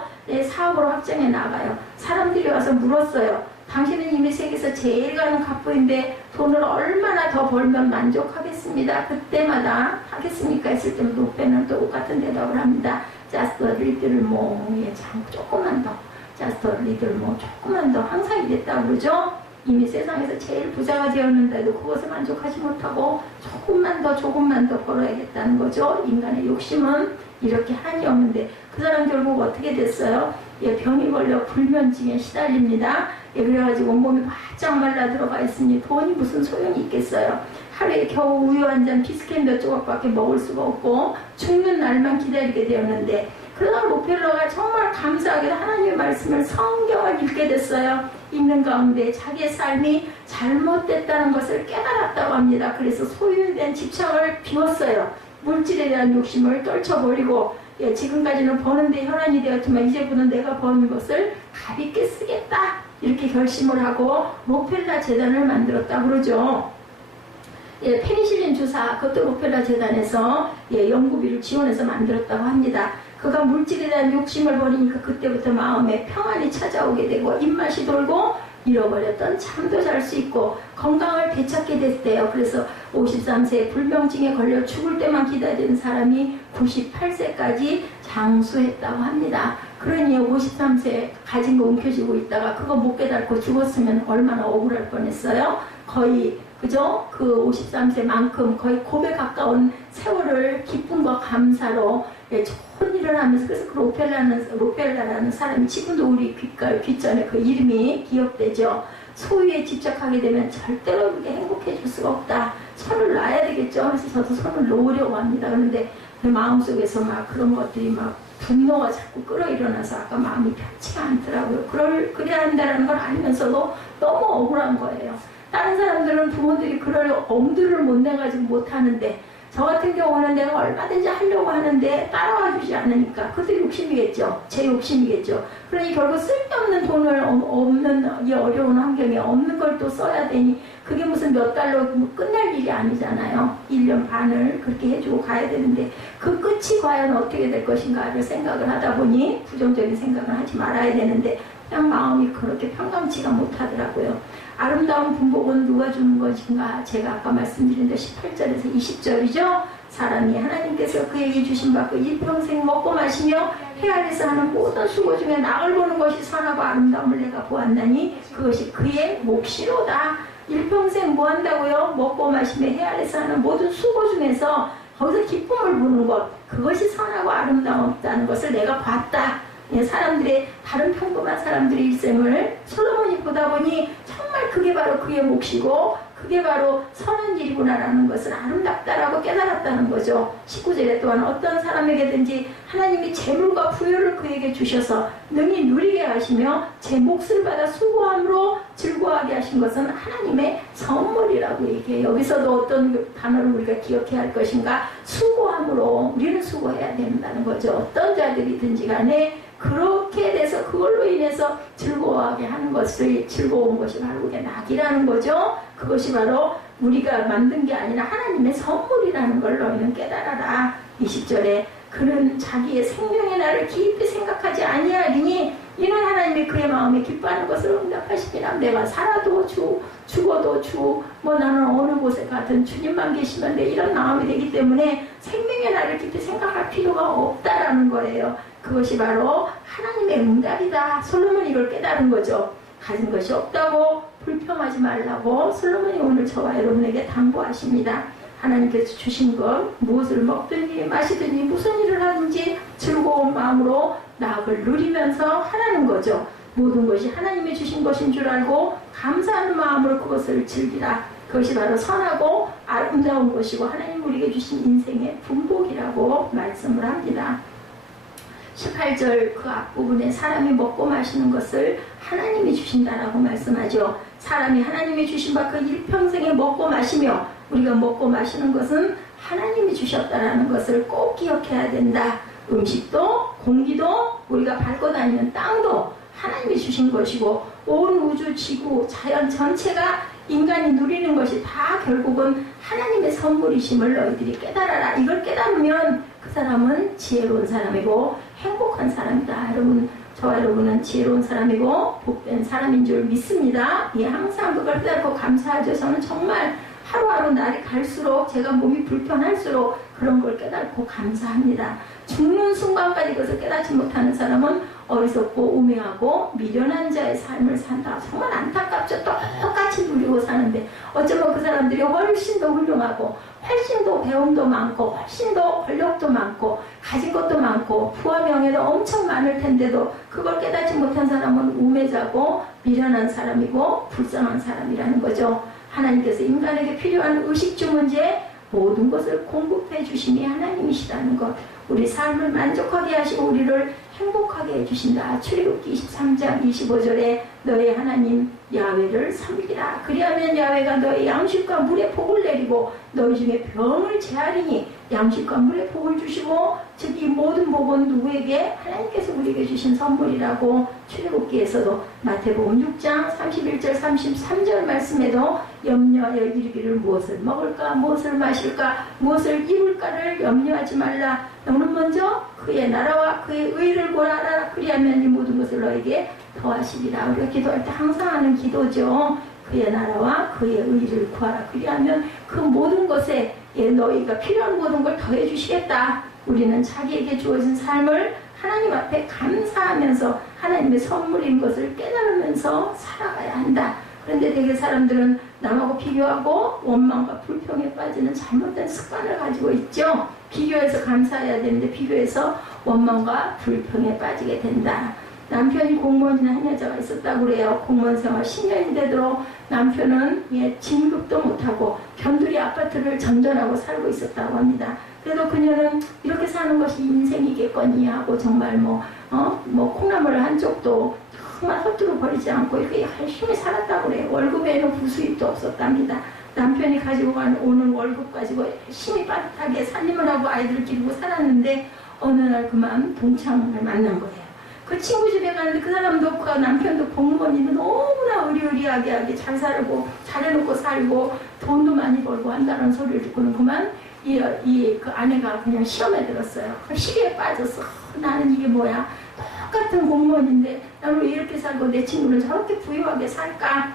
사업으로 확장해 나가요. 사람들이 와서 물었어요. 당신은 이미 세계에서 제일 가는 갑부인데 돈을 얼마나 더 벌면 만족하겠습니다. 그때마다 하겠습니까 했을 때 로페는 똑같은 대답을 합니다. Just a little more. 조금만 더. Just a little more. 조금만 더. 항상 이랬다고 그러죠. 이미 세상에서 제일 부자가 되었는데도 그것에 만족하지 못하고 조금만 더 벌어야겠다는 거죠. 인간의 욕심은 이렇게 한이 없는데 그 사람 결국 어떻게 됐어요? 병이 걸려 불면증에 시달립니다. 예, 그래가지고 온몸이 바짝 말라 들어가 있으니 돈이 무슨 소용이 있겠어요. 하루에 겨우 우유 한 잔 비스켓 몇 조각밖에 먹을 수가 없고 죽는 날만 기다리게 되었는데, 그러다 로펠러가 정말 감사하게도 하나님의 말씀을, 성경을 읽게 됐어요. 읽는 가운데 자기의 삶이 잘못됐다는 것을 깨달았다고 합니다. 그래서 소유에 대한 집착을 비웠어요. 물질에 대한 욕심을 떨쳐버리고, 예, 지금까지는 버는데 혈안이 되었지만 이제부터는 내가 버는 것을 가볍게 쓰겠다, 이렇게 결심을 하고 로펠라 재단을 만들었다 그러죠. 예, 페니실린 주사, 그것도 로펠라 재단에서 예, 연구비를 지원해서 만들었다고 합니다. 그가 물질에 대한 욕심을 버리니까 그때부터 마음에 평안이 찾아오게 되고, 입맛이 돌고 잃어버렸던 잠도 잘 수 있고 건강을 되찾게 됐대요. 그래서 53세 불병증에 걸려 죽을 때만 기다리는 사람이 98세까지 장수했다고 합니다. 그러니 53세 가진 거 움켜쥐고 있다가 그거 못 깨닫고 죽었으면 얼마나 억울할 뻔했어요. 거의 그죠? 그 53세만큼 거의 고백 가까운 세월을 기쁨과 감사로 예, 좋은 일을 하면서, 그래서 그 로펠라라는 사람이 지금도 우리 귓전에 그 이름이 기억되죠. 소유에 집착하게 되면 절대로 그렇게 행복해질 수가 없다. 손을 놔야 되겠죠. 그래서 저도 손을 놓으려고 합니다. 그런데 제 마음속에서 막 그런 것들이 막 분노가 자꾸 끌어일어나서 아까 마음이 편치가 않더라고요. 그래야 한다는 걸 알면서도 너무 억울한 거예요. 다른 사람들은 부모들이 그럴 엄두를 못 내가지고 못하는데, 저 같은 경우는 내가 얼마든지 하려고 하는데 따라와 주지 않으니까 그것도 욕심이겠죠. 제 욕심이겠죠. 그러니 결국 쓸데없는 돈을, 없는 이 어려운 환경에 없는 걸 또 써야 되니 그게 무슨 몇 달로 끝날 일이 아니잖아요. 1년 반을 그렇게 해주고 가야 되는데 그 끝이 과연 어떻게 될 것인가를 생각을 하다 보니 부정적인 생각을 하지 말아야 되는데 그냥 마음이 그렇게 평감치가 못하더라고요. 아름다운 분복은 누가 주는 것인가? 제가 아까 말씀드린 데 18절에서 20절이죠. 사람이 하나님께서 그에게 주신 바 그 일평생 먹고 마시며 해 아래서 하는 모든 수고 중에 낙을 보는 것이 선하고 아름다움을 내가 보았나니 그것이 그의 몫이로다. 일평생 뭐 한다고요? 먹고 마시며 해 아래서 하는 모든 수고 중에서 거기서 기쁨을 보는 것, 그것이 선하고 아름다웠다는 것을 내가 봤다. 예, 사람들의, 다른 평범한 사람들의 일생을 솔로몬이 보다 보니 정말 그게 바로 그의 몫이고 그게 바로 선한 일이구나라는 것을 아름답다라고 깨달았다는 거죠. 19절에 또한 어떤 사람에게든지 하나님이 재물과 부여를 그에게 주셔서 능히 누리게 하시며 제 몫을 받아 수고함으로 즐거워하게 하신 것은 하나님의 선물이라고 얘기해요. 여기서도 어떤 단어를 우리가 기억해야 할 것인가? 수고함으로, 우리는 수고해야 된다는 거죠. 어떤 자들이든지 간에 그렇게 돼서 그걸로 인해서 즐거워하게 하는 것을, 즐거운 것이 바로 그게 낙이라는 거죠. 그것이 바로 우리가 만든 게 아니라 하나님의 선물이라는 걸 너희는 깨달아라. 20절에 그는 자기의 생명의 날을 깊이 생각하지 아니하리니 이는 하나님이 그의 마음에 기뻐하는 것을 응답하시니라. 내가 살아도 주, 죽어도 주, 뭐 나는 어느 곳에 가든 주님만 계시면 돼, 이런 마음이 되기 때문에 생명의 날을 깊이 생각할 필요가 없다라는 거예요. 그것이 바로 하나님의 응답이다. 솔로몬이 이걸 깨달은 거죠. 가진 것이 없다고 불평하지 말라고 솔로몬이 오늘 저와 여러분에게 당부하십니다. 하나님께서 주신 것, 무엇을 먹든지 마시든지 무슨 일을 하든지 즐거운 마음으로 낙을 누리면서 하라는 거죠. 모든 것이 하나님이 주신 것인 줄 알고 감사하는 마음으로 그것을 즐기라. 그것이 바로 선하고 아름다운 것이고 하나님 우리에게 주신 인생의 분복이라고 말씀을 합니다. 18절 그 앞부분에 사람이 먹고 마시는 것을 하나님이 주신다라고 말씀하죠. 사람이 하나님이 주신 바 그 일평생에 먹고 마시며, 우리가 먹고 마시는 것은 하나님이 주셨다라는 것을 꼭 기억해야 된다. 음식도 공기도 우리가 밟고 다니는 땅도 하나님이 주신 것이고 온 우주 지구 자연 전체가 인간이 누리는 것이 다 결국은 하나님의 선물이심을 너희들이 깨달아라. 이걸 깨달으면 그 사람은 지혜로운 사람이고 행복한 사람이다. 여러분, 저와 여러분은 지혜로운 사람이고 복된 사람인 줄 믿습니다. 예, 항상 그걸 깨닫고 감사하죠. 저는 정말 하루하루 날이 갈수록 제가 몸이 불편할수록 그런 걸 깨닫고 감사합니다. 죽는 순간까지 그것을 깨닫지 못하는 사람은 어리석고 우매하고 미련한 자의 삶을 산다. 정말 안타깝죠. 똑같이 누리고 사는데 어쩌면 그 사람들이 훨씬 더 훌륭하고 훨씬 더 배움도 많고 훨씬 더 권력도 많고 가진 것도 많고 부와 명예도 엄청 많을 텐데도 그걸 깨닫지 못한 사람은 우매자고 미련한 사람이고 불쌍한 사람이라는 거죠. 하나님께서 인간에게 필요한 의식주 문제 모든 것을 공급해 주심이 하나님이시라는 것. 우리 삶을 만족하게 하시고 우리를 행복하게 해주신다. 출애굽기 23장 25절에 너의 하나님 야훼를 섬기라. 그리하면 야훼가 너의 양식과 물의 복을 내리고 너희 중에 병을 제하리니 양식과 물의 복을 주시고 즉 이 모든 복은 누구에게? 하나님께서 우리에게 주신 선물이라고 출애굽기에서도 마태복음 6장 31절 33절 말씀에도 염려하여 이르기를 무엇을 먹을까 무엇을 마실까 무엇을 입을까를 염려하지 말라. 너는 먼저 그의 나라와 그의 의를 구하라. 그리하면 이 모든 것을 너에게 더하시리라. 우리가 기도할 때 항상 하는 기도죠. 그의 나라와 그의 의를 구하라. 그리하면 그 모든 것에 너희가 필요한 모든 걸 더해 주시겠다. 우리는 자기에게 주어진 삶을 하나님 앞에 감사하면서 하나님의 선물인 것을 깨달으면서 살아가야 한다. 그런데 대개 사람들은 남하고 비교하고 원망과 불평에 빠지는 잘못된 습관을 가지고 있죠. 비교해서 감사해야 되는데 비교해서 원망과 불평에 빠지게 된다. 남편이 공무원이나 한 여자가 있었다고 그래요. 공무원 생활 10년이 되도록 남편은 진급도 못하고 견두리 아파트를 전전하고 살고 있었다고 합니다. 그래도 그녀는 이렇게 사는 것이 인생이겠거니 하고 정말 콩나물 한 쪽도 정말 허투루 버리지 않고 이렇게 열심히 살았다고 그래요. 월급에는 부수입도 없었답니다. 남편이 가지고 오는 월급 가지고 열심히 빠듯하게 살림을 하고 아이들을 기르고 살았는데 어느 날 그만 동창을 만난 거예요. 그 친구 집에 가는데 그 사람도 그 남편도 공무원인데 너무나 의리의리하게 잘 살고 잘해놓고 살고 돈도 많이 벌고 한다는 소리를 듣고는 그만 그 아내가 그냥 시험에 들었어요. 시기에 빠졌어. 나는 이게 뭐야. 똑같은 공무원인데 나는 왜 이렇게 살고 내 친구는 저렇게 부유하게 살까.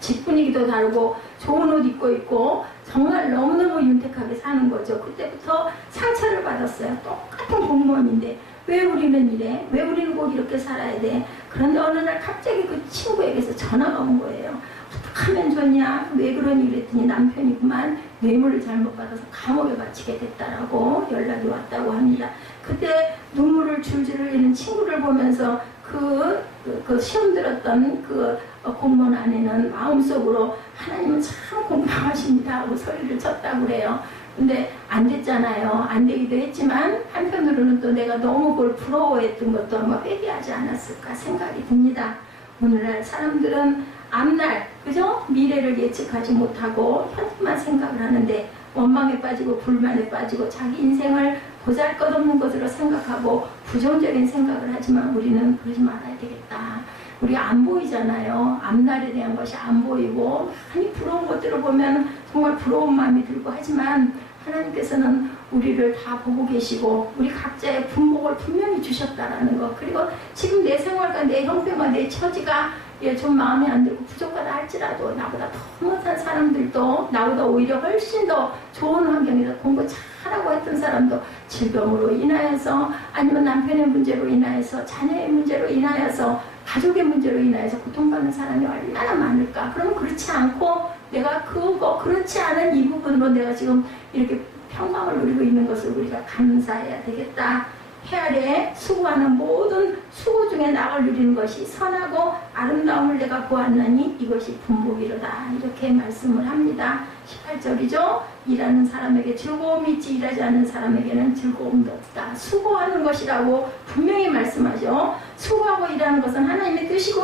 집 분위기도 다르고 좋은 옷 입고 있고 정말 너무너무 윤택하게 사는 거죠. 그때부터 상처를 받았어요. 똑같은 공무원인데 왜 우리는 이래? 왜 우리는 꼭 이렇게 살아야 돼? 그런데 어느 날 갑자기 그 친구에게서 전화가 온 거예요. 어떻게 하면 좋냐? 왜 그러니? 그랬더니 남편이 그만 뇌물을 잘못 받아서 감옥에 갇히게 됐다라고 연락이 왔다고 합니다. 그때 눈물을 줄줄 흘리는 친구를 보면서 그 시험 들었던 그 공무원 아내는 마음속으로 하나님은 참 공평하십니다 하고 소리를 쳤다고 그래요. 근데 안 됐잖아요. 안 되기도 했지만 한편으로는 또 내가 너무 그걸 부러워했던 것도 아마 회개하지 않았을까 생각이 듭니다. 오늘날 사람들은 앞날, 그죠? 미래를 예측하지 못하고 현재만 생각을 하는데 원망에 빠지고 불만에 빠지고 자기 인생을 보잘것없는 것으로 생각하고 부정적인 생각을 하지만 우리는 그러지 말아야 되겠다. 우리가 안 보이잖아요. 앞날에 대한 것이 안 보이고 많이 부러운 것들을 보면 정말 부러운 마음이 들고 하지만 하나님께서는 우리를 다 보고 계시고 우리 각자의 분복을 분명히 주셨다라는 것. 그리고 지금 내 생활과 내 형편과 내 처지가 좀 마음에 안 들고 부족하다 할지라도 나보다 더 못한 사람들도 나보다 오히려 훨씬 더 좋은 환경에서 공부 잘하고 했던 사람도 질병으로 인하여서 아니면 남편의 문제로 인하여서 자녀의 문제로 인하여서 가족의 문제로 인하여서 고통받는 사람이 얼마나 많을까. 그러면 그렇지 않고 내가 그렇지 않은 이 부분으로 내가 지금 이렇게 평강을 누리고 있는 것을 우리가 감사해야 되겠다. 해 아래 수고하는 모든 수고 중에 낙을 누리는 것이 선하고 아름다움을 내가 보았나니 이것이 분복이로다. 이렇게 말씀을 합니다. 18절이죠. 일하는 사람에게 즐거움이 있지 일하지 않는 사람에게는 즐거움도 없다. 수고하는 것이라고 분명히 말씀하죠. 수고하고 일하는 것은 하나님의 뜻이고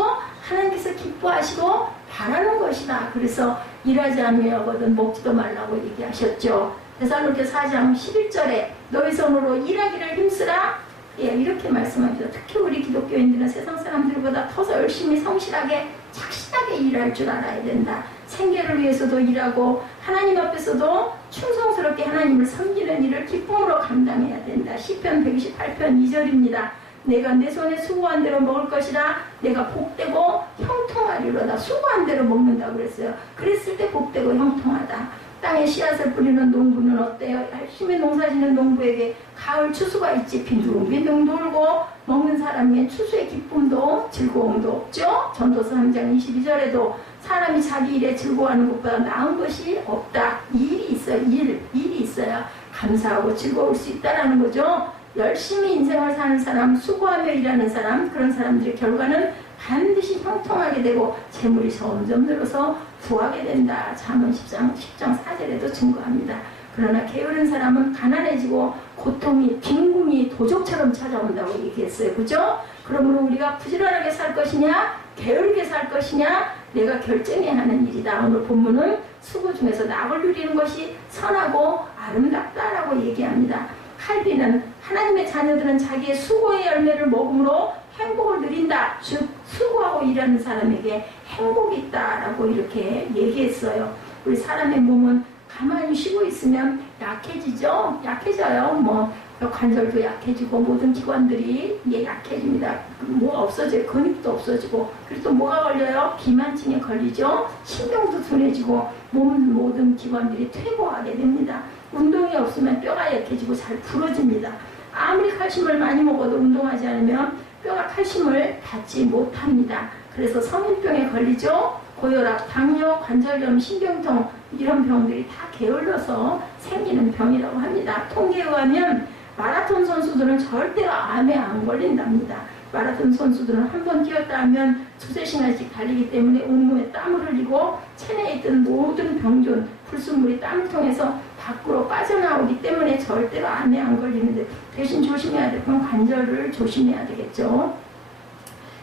하나님께서 기뻐하시고 바라는 것이다. 그래서 일하지 않으려거든 먹지도 말라고 얘기하셨죠. 데살로니가 4장 11절에 너희 손으로 일하기를 힘쓰라. 이렇게 말씀합니다. 특히 우리 기독교인들은 세상 사람들보다 더 열심히 성실하게 착실하게 일할 줄 알아야 된다. 생계를 위해서도 일하고 하나님 앞에서도 충성스럽게 하나님을 섬기는 일을 기쁨으로 감당해야 된다. 시편 128편 2절입니다. 내가 내 손에 수고한 대로 먹을 것이라. 내가 복되고 형통하리로다. 수고한 대로 먹는다고 그랬어요. 그랬을 때 복되고 형통하다. 땅에 씨앗을 뿌리는 농부는 어때요? 열심히 농사짓는 농부에게 가을 추수가 있지 빈둥빈둥 돌고 먹는 사람에겐 추수의 기쁨도 즐거움도 없죠. 전도서 3장 22절에도 사람이 자기 일에 즐거워하는 것보다 나은 것이 없다. 일이 있어요. 일이 있어야 감사하고 즐거울 수 있다라는 거죠. 열심히 인생을 사는 사람, 수고하며 일하는 사람, 그런 사람들의 결과는 반드시 형통하게 되고 재물이 점점 늘어서 부하게 된다. 잠언 10장 4절에도 증거합니다. 그러나 게으른 사람은 가난해지고 고통이, 빈궁이 도적처럼 찾아온다고 얘기했어요. 그죠? 그러므로 우리가 부지런하게 살 것이냐, 게으르게 살 것이냐, 내가 결정해야 하는 일이다. 오늘 본문은 수고 중에서 낙을 누리는 것이 선하고 아름답다라고 얘기합니다. 칼빈은 하나님의 자녀들은 자기의 수고의 열매를 먹음으로 행복을 누린다. 즉 수고하고 일하는 사람에게 행복이 있다라고 이렇게 얘기했어요. 우리 사람의 몸은 가만히 쉬고 있으면 약해지죠. 약해져요. 뭐 관절도 약해지고 모든 기관들이 약해집니다. 뭐가 없어져요. 근육도 없어지고 그리고 또 뭐가 걸려요? 비만증에 걸리죠. 신경도 둔해지고 몸 모든 기관들이 퇴보하게 됩니다. 운동이 없으면 뼈가 약해지고 잘 부러집니다. 아무리 칼슘을 많이 먹어도 운동하지 않으면 뼈가 칼슘을 받지 못합니다. 그래서 성인병에 걸리죠. 고혈압, 당뇨, 관절염, 신경통 이런 병들이 다 게을러서 생기는 병이라고 합니다. 통계에 의하면 마라톤 선수들은 절대로 암에 안 걸린답니다. 마라톤 선수들은 한 번 뛰었다 하면 두세 시간씩 달리기 때문에 온몸에 땀을 흘리고 체내에 있던 모든 병균, 불순물이 땀을 통해서 밖으로 빠져나오기 때문에 절대로 암에 안 걸리는데 대신 조심해야 될 건 관절을 조심해야 되겠죠.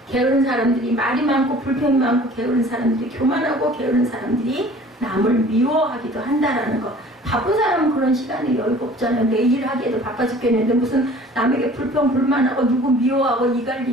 게으른 사람들이 말이 많고 불평이 많고 게으른 사람들이 교만하고 게으른 사람들이 남을 미워하기도 한다라는 거. 바쁜 사람은 그런 시간이 여유가 없잖아요. 내일 하기에도 바빠 죽겠는데 무슨 남에게 불평 불만하고 누구 미워하고 이갈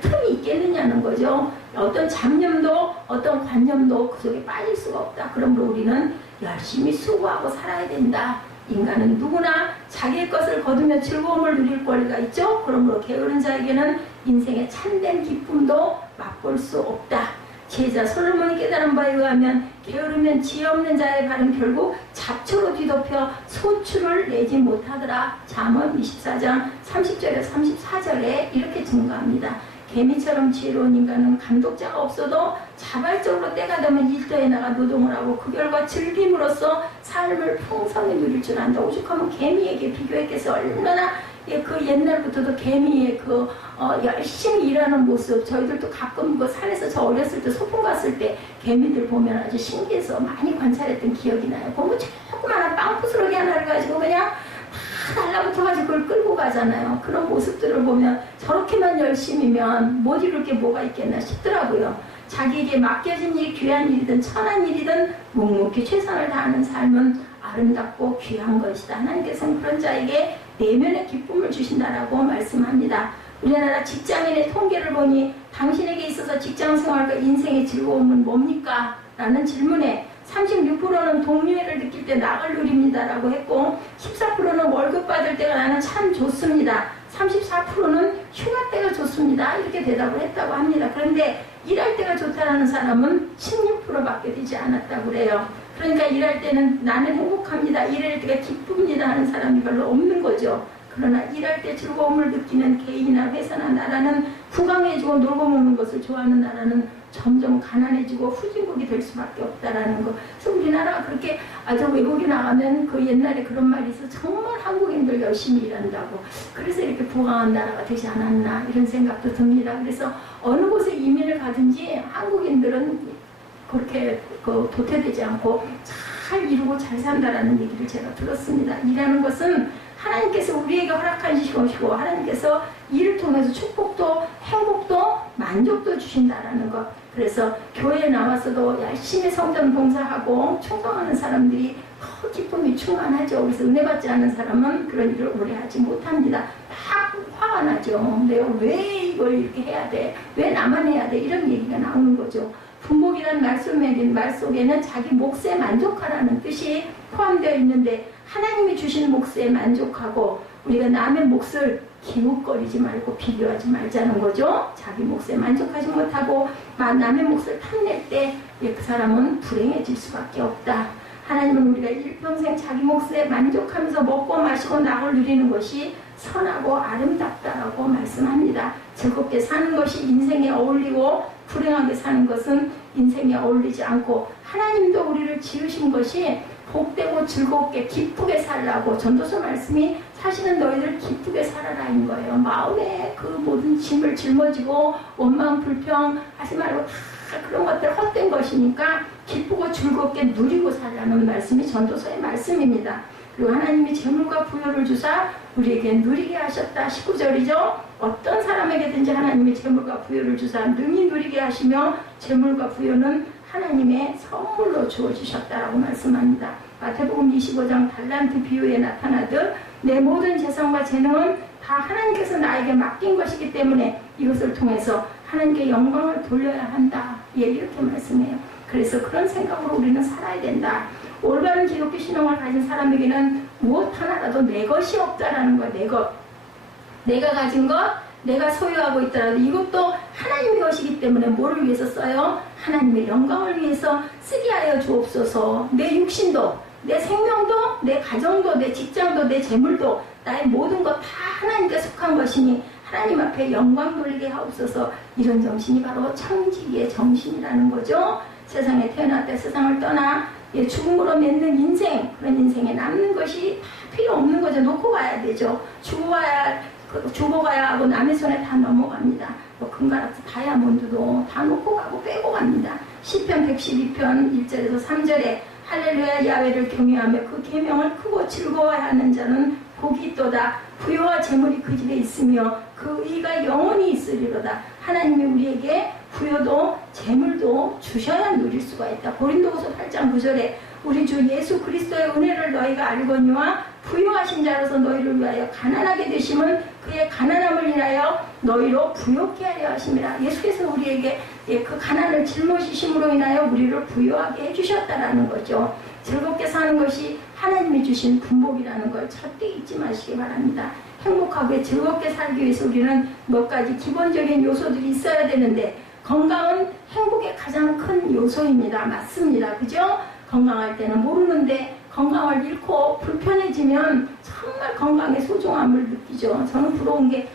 틈이 있겠느냐는 거죠. 어떤 잡념도 어떤 관념도 그 속에 빠질 수가 없다. 그러므로 우리는 열심히 수고하고 살아야 된다. 인간은 누구나 자기의 것을 거두며 즐거움을 누릴 권리가 있죠. 그러므로 게으른 자에게는 인생의 참된 기쁨도 맛볼 수 없다. 제자 솔로몬이 깨달은 바에 의하면 게으르면 지혜 없는 자의 발은 결국 잡초로 뒤덮여 소출을 내지 못하더라. 잠언 24장 30절에서 34절에 이렇게 증거합니다. 개미처럼 지혜로운 인간은 감독자가 없어도 자발적으로 때가 되면 일터에 나가 노동을 하고 그 결과 즐김으로써 삶을 풍성히 누릴 줄 안다. 오죽하면 개미에게 비교했겠어. 얼마나 그 옛날부터도 개미의 열심히 일하는 모습, 저희들도 가끔 그 산에서 저 어렸을 때 소풍 갔을 때 개미들 보면 아주 신기해서 많이 관찰했던 기억이 나요. 보면 조그마한 빵부스러기 하나를 가지고 그냥 다 달라붙어가지고 그걸 끌고 가잖아요. 그런 모습들을 보면 저렇게만 열심히면 못 이룰 게 뭐가 있겠나 싶더라고요. 자기에게 맡겨진 일이 귀한 일이든 천한 일이든 묵묵히 최선을 다하는 삶은 아름답고 귀한 것이다. 하나님께서는 그런 자에게 내면의 기쁨을 주신다라고 말씀합니다. 우리나라 직장인의 통계를 보니 당신에게 있어서 직장생활과 인생의 즐거움은 뭡니까? 라는 질문에 36%는 동료애를 느낄 때 낙을 누립니다라고 했고 14%는 월급 받을 때가 나는 참 좋습니다. 34%는 휴가 때가 좋습니다. 이렇게 대답을 했다고 합니다. 그런데 일할 때가 좋다라는 사람은 16%밖에 되지 않았다고 그래요. 그러니까 일할 때는 나는 행복합니다. 일할 때가 기쁩니다 하는 사람이 별로 없는 거죠. 그러나 일할 때 즐거움을 느끼는 개인이나 회사나 나라는 부강해지고 놀고 먹는 것을 좋아하는 나라는 점점 가난해지고 후진국이 될 수밖에 없다라는 거. 그래서 우리나라가 그렇게 아주 외국에 나가면 그 옛날에 그런 말이 있어. 정말 한국인들 열심히 일한다고. 그래서 이렇게 부강한 나라가 되지 않았나 이런 생각도 듭니다. 그래서 어느 곳에 이민을 가든지 한국인들은 그렇게 도태되지 않고 잘 이루고 잘 산다라는 얘기를 제가 들었습니다. 일하는 것은 하나님께서 우리에게 허락한 것이고 하나님께서 이를 통해서 축복도 행복도 만족도 주신다라는 것. 그래서 교회에 나와서도 열심히 성전 봉사하고 충성하는 사람들이 더 기쁨이 충만하죠. 그래서 은혜 받지 않은 사람은 그런 일을 오래 하지 못합니다. 막 화가 나죠. 내가 왜 이걸 이렇게 해야 돼? 왜 나만 해야 돼? 이런 얘기가 나오는 거죠. 분복이라는 말 속에는 자기 몫에 만족하라는 뜻이 포함되어 있는데 하나님이 주신 몫에 만족하고 우리가 남의 몫을 기웃거리지 말고 비교하지 말자는 거죠. 자기 몫에 만족하지 못하고 남의 몫을 탐낼 때 그 사람은 불행해질 수밖에 없다. 하나님은 우리가 일평생 자기 몫에 만족하면서 먹고 마시고 낙을 누리는 것이 선하고 아름답다라고 말씀합니다. 즐겁게 사는 것이 인생에 어울리고 불행하게 사는 것은 인생에 어울리지 않고, 하나님도 우리를 지으신 것이 복되고 즐겁게 기쁘게 살라고, 전도서 말씀이 사실은 너희들 기쁘게 살아라인 거예요. 마음에 그 모든 짐을 짊어지고 원망 불평 하지 말고 다 그런 것들 헛된 것이니까 기쁘고 즐겁게 누리고 살라는 말씀이 전도서의 말씀입니다. 그리고 하나님이 재물과 부여를 주사 우리에게 누리게 하셨다. 19절이죠. 어떤 사람에게든지 하나님이 재물과 부여를 주사 능히 누리게 하시며 재물과 부여는 하나님의 선물로 주어주셨다라고 말씀합니다. 마태복음 25장 달란트 비유에 나타나듯 내 모든 재산과 재능은 다 하나님께서 나에게 맡긴 것이기 때문에 이것을 통해서 하나님께 영광을 돌려야 한다. 예, 이렇게 말씀해요. 그래서 그런 생각으로 우리는 살아야 된다. 올바른 기독교 신앙을 가진 사람에게는 무엇 하나라도 내 것이 없다라는 거야. 내 것. 내가 가진 것, 내가 소유하고 있더라도 이것도 하나님의 것이기 때문에 뭐를 위해서 써요? 하나님의 영광을 위해서 쓰게 하여 주옵소서. 내 육신도, 내 생명도, 내 가정도, 내 직장도, 내 재물도, 나의 모든 것 다 하나님께 속한 것이니 하나님 앞에 영광 돌리게 하옵소서. 이런 정신이 바로 청지기의 정신이라는 거죠. 세상에 태어날 때 세상을 떠나 죽음으로 맺는 인생, 그런 인생에 남는 것이 다 필요 없는 거죠. 놓고 가야 되죠. 죽어가야 하고 남의 손에 다 넘어갑니다. 뭐 금가락지 다이아몬드도 다 놓고 가고 빼고 갑니다. 시편 112편 1절에서 3절에 할렐루야 야훼를 경외하며 그 계명을 크고 즐거워야 하는 자는 복이 있도다. 부여와 재물이 그 집에 있으며 그 의가 영원히 있으리로다. 하나님이 우리에게 부여도 재물도 주셔야 누릴 수가 있다. 고린도후서 8장 9절에 우리 주 예수 그리스도의 은혜를 너희가 알거니와 부유하신 자로서 너희를 위하여 가난하게 되심은 그의 가난함을 인하여 너희로 부욕케 하려 하심이라. 예수께서 우리에게 그 가난을 짊어지심으로 인하여 우리를 부유하게 해주셨다라는 거죠. 즐겁게 사는 것이 하나님이 주신 분복이라는 걸 절대 잊지 마시기 바랍니다. 행복하게 즐겁게 살기 위해서 우리는 몇 가지 기본적인 요소들이 있어야 되는데, 건강은 행복의 가장 큰 요소입니다. 맞습니다. 그죠? 건강할 때는 모르는데 건강을 잃고 불편해지면 정말 건강의 소중함을 느끼죠. 저는 부러운 게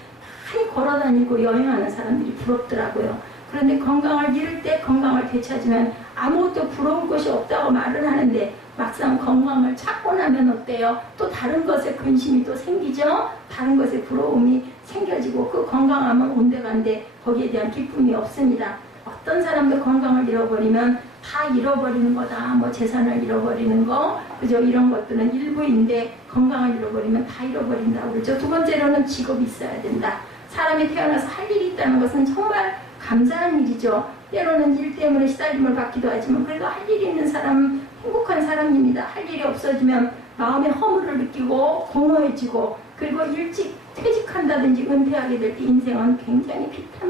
많이 걸어다니고 여행하는 사람들이 부럽더라고요. 그런데 건강을 잃을 때 건강을 되찾으면 아무것도 부러울 것이 없다고 말을 하는데, 막상 건강을 찾고 나면 어때요? 또 다른 것에 근심이 또 생기죠? 다른 것에 부러움이 생겨지고 그 건강하면 온데간데 거기에 대한 기쁨이 없습니다. 어떤 사람도 건강을 잃어버리면 다 잃어버리는 거다. 뭐 재산을 잃어버리는 거, 그죠? 이런 것들은 일부인데 건강을 잃어버리면 다 잃어버린다고 그러죠. 두 번째로는 직업이 있어야 된다. 사람이 태어나서 할 일이 있다는 것은 정말 감사한 일이죠. 때로는 일 때문에 시달림을 받기도 하지만 그래도 할 일이 있는 사람은 행복한 사람입니다. 할 일이 없어지면 마음의 허물을 느끼고 공허해지고, 그리고 일찍 퇴직한다든지 은퇴하게 될 때 인생은 굉장히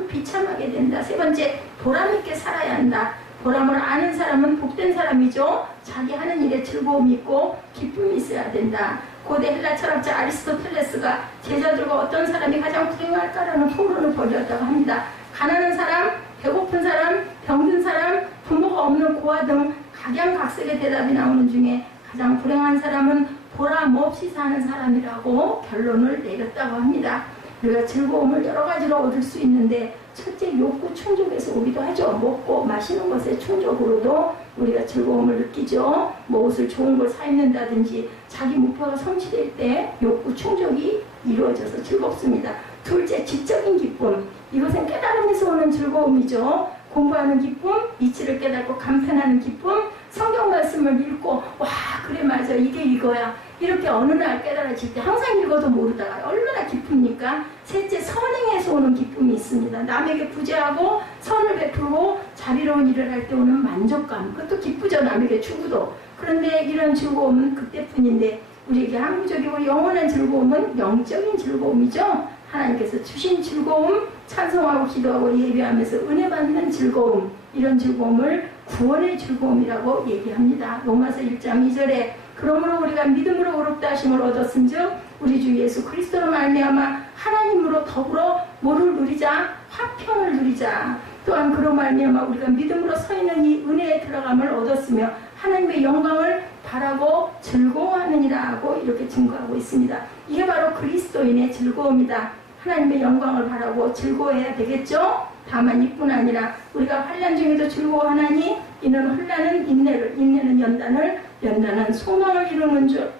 비참하게 된다. 세 번째, 보람있게 살아야 한다. 보람을 아는 사람은 복된 사람이죠. 자기 하는 일에 즐거움이 있고 기쁨이 있어야 된다. 고대 헬라 철학자 아리스토텔레스가 제자들과 어떤 사람이 가장 불행할까라는 토론을 벌였다고 합니다. 가난한 사람, 배고픈 사람, 병든 사람, 부모가 없는 고아 등 각양각색의 대답이 나오는 중에 가장 불행한 사람은 보람 없이 사는 사람이라고 결론을 내렸다고 합니다. 우리가 즐거움을 여러 가지로 얻을 수 있는데, 첫째 욕구 충족에서 오기도 하죠. 먹고 마시는 것의 충족으로도 우리가 즐거움을 느끼죠. 뭐 옷을 좋은 걸 사 입는다든지 자기 목표가 성취될 때 욕구 충족이 이루어져서 즐겁습니다. 둘째, 지적인 기쁨. 이것은 깨달음에서 오는 즐거움이죠. 공부하는 기쁨, 이치를 깨닫고 감탄하는 기쁨, 성경 말씀을 읽고 와 그래 맞아 이게 이거야 이렇게 어느 날 깨달아질 때 항상 읽어도 모르다가 얼마나 기쁩니까? 셋째, 선행에서 오는 기쁨이 있습니다. 남에게 구제하고 선을 베풀고 자비로운 일을 할 때 오는 만족감, 그것도 기쁘죠. 남에게 주고도. 그런데 이런 즐거움은 그때뿐인데 우리에게 항구적이고 영원한 즐거움은 영적인 즐거움이죠. 하나님께서 주신 즐거움, 찬송하고 기도하고 예배하면서 은혜 받는 즐거움, 이런 즐거움을 구원의 즐거움이라고 얘기합니다. 로마서 1장 2절에 그러므로 우리가 믿음으로 의롭다 하심을 얻었은즉 우리 주 예수 그리스도로 말미암아 하나님으로 더불어 뭐를 누리자? 화평을 누리자. 또한 그로 말미암아 우리가 믿음으로 서 있는 이 은혜에 들어감을 얻었으며 하나님의 영광을 바라고 즐거워하느니라고 이렇게 증거하고 있습니다. 이게 바로 그리스도인의 즐거움이다. 하나님의 영광을 바라고 즐거워해야 되겠죠? 다만 이뿐 아니라 우리가 환난 중에도 즐거워하나니 이는 혼란은 인내를, 인내는 연단을, 연단은 소망을 이루는 줄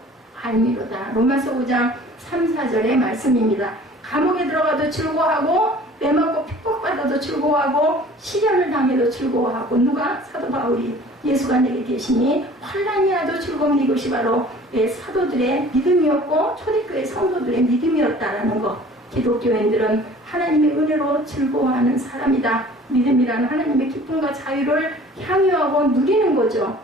알미로다. 로마서 5장 3, 4절의 말씀입니다. 감옥에 들어가도 즐거워하고 매맞고 핍박받아도 즐거워하고 시련을 당해도 즐거워하고 누가? 사도 바울이 예수가 내게 계시니 환난이 와도 즐거움 이것이 바로 사도들의 믿음이었고 초대교회 성도들의 믿음이었다라는 것. 기독교인들은 하나님의 은혜로 즐거워하는 사람이다. 믿음이란 하나님의 기쁨과 자유를 향유하고 누리는 거죠.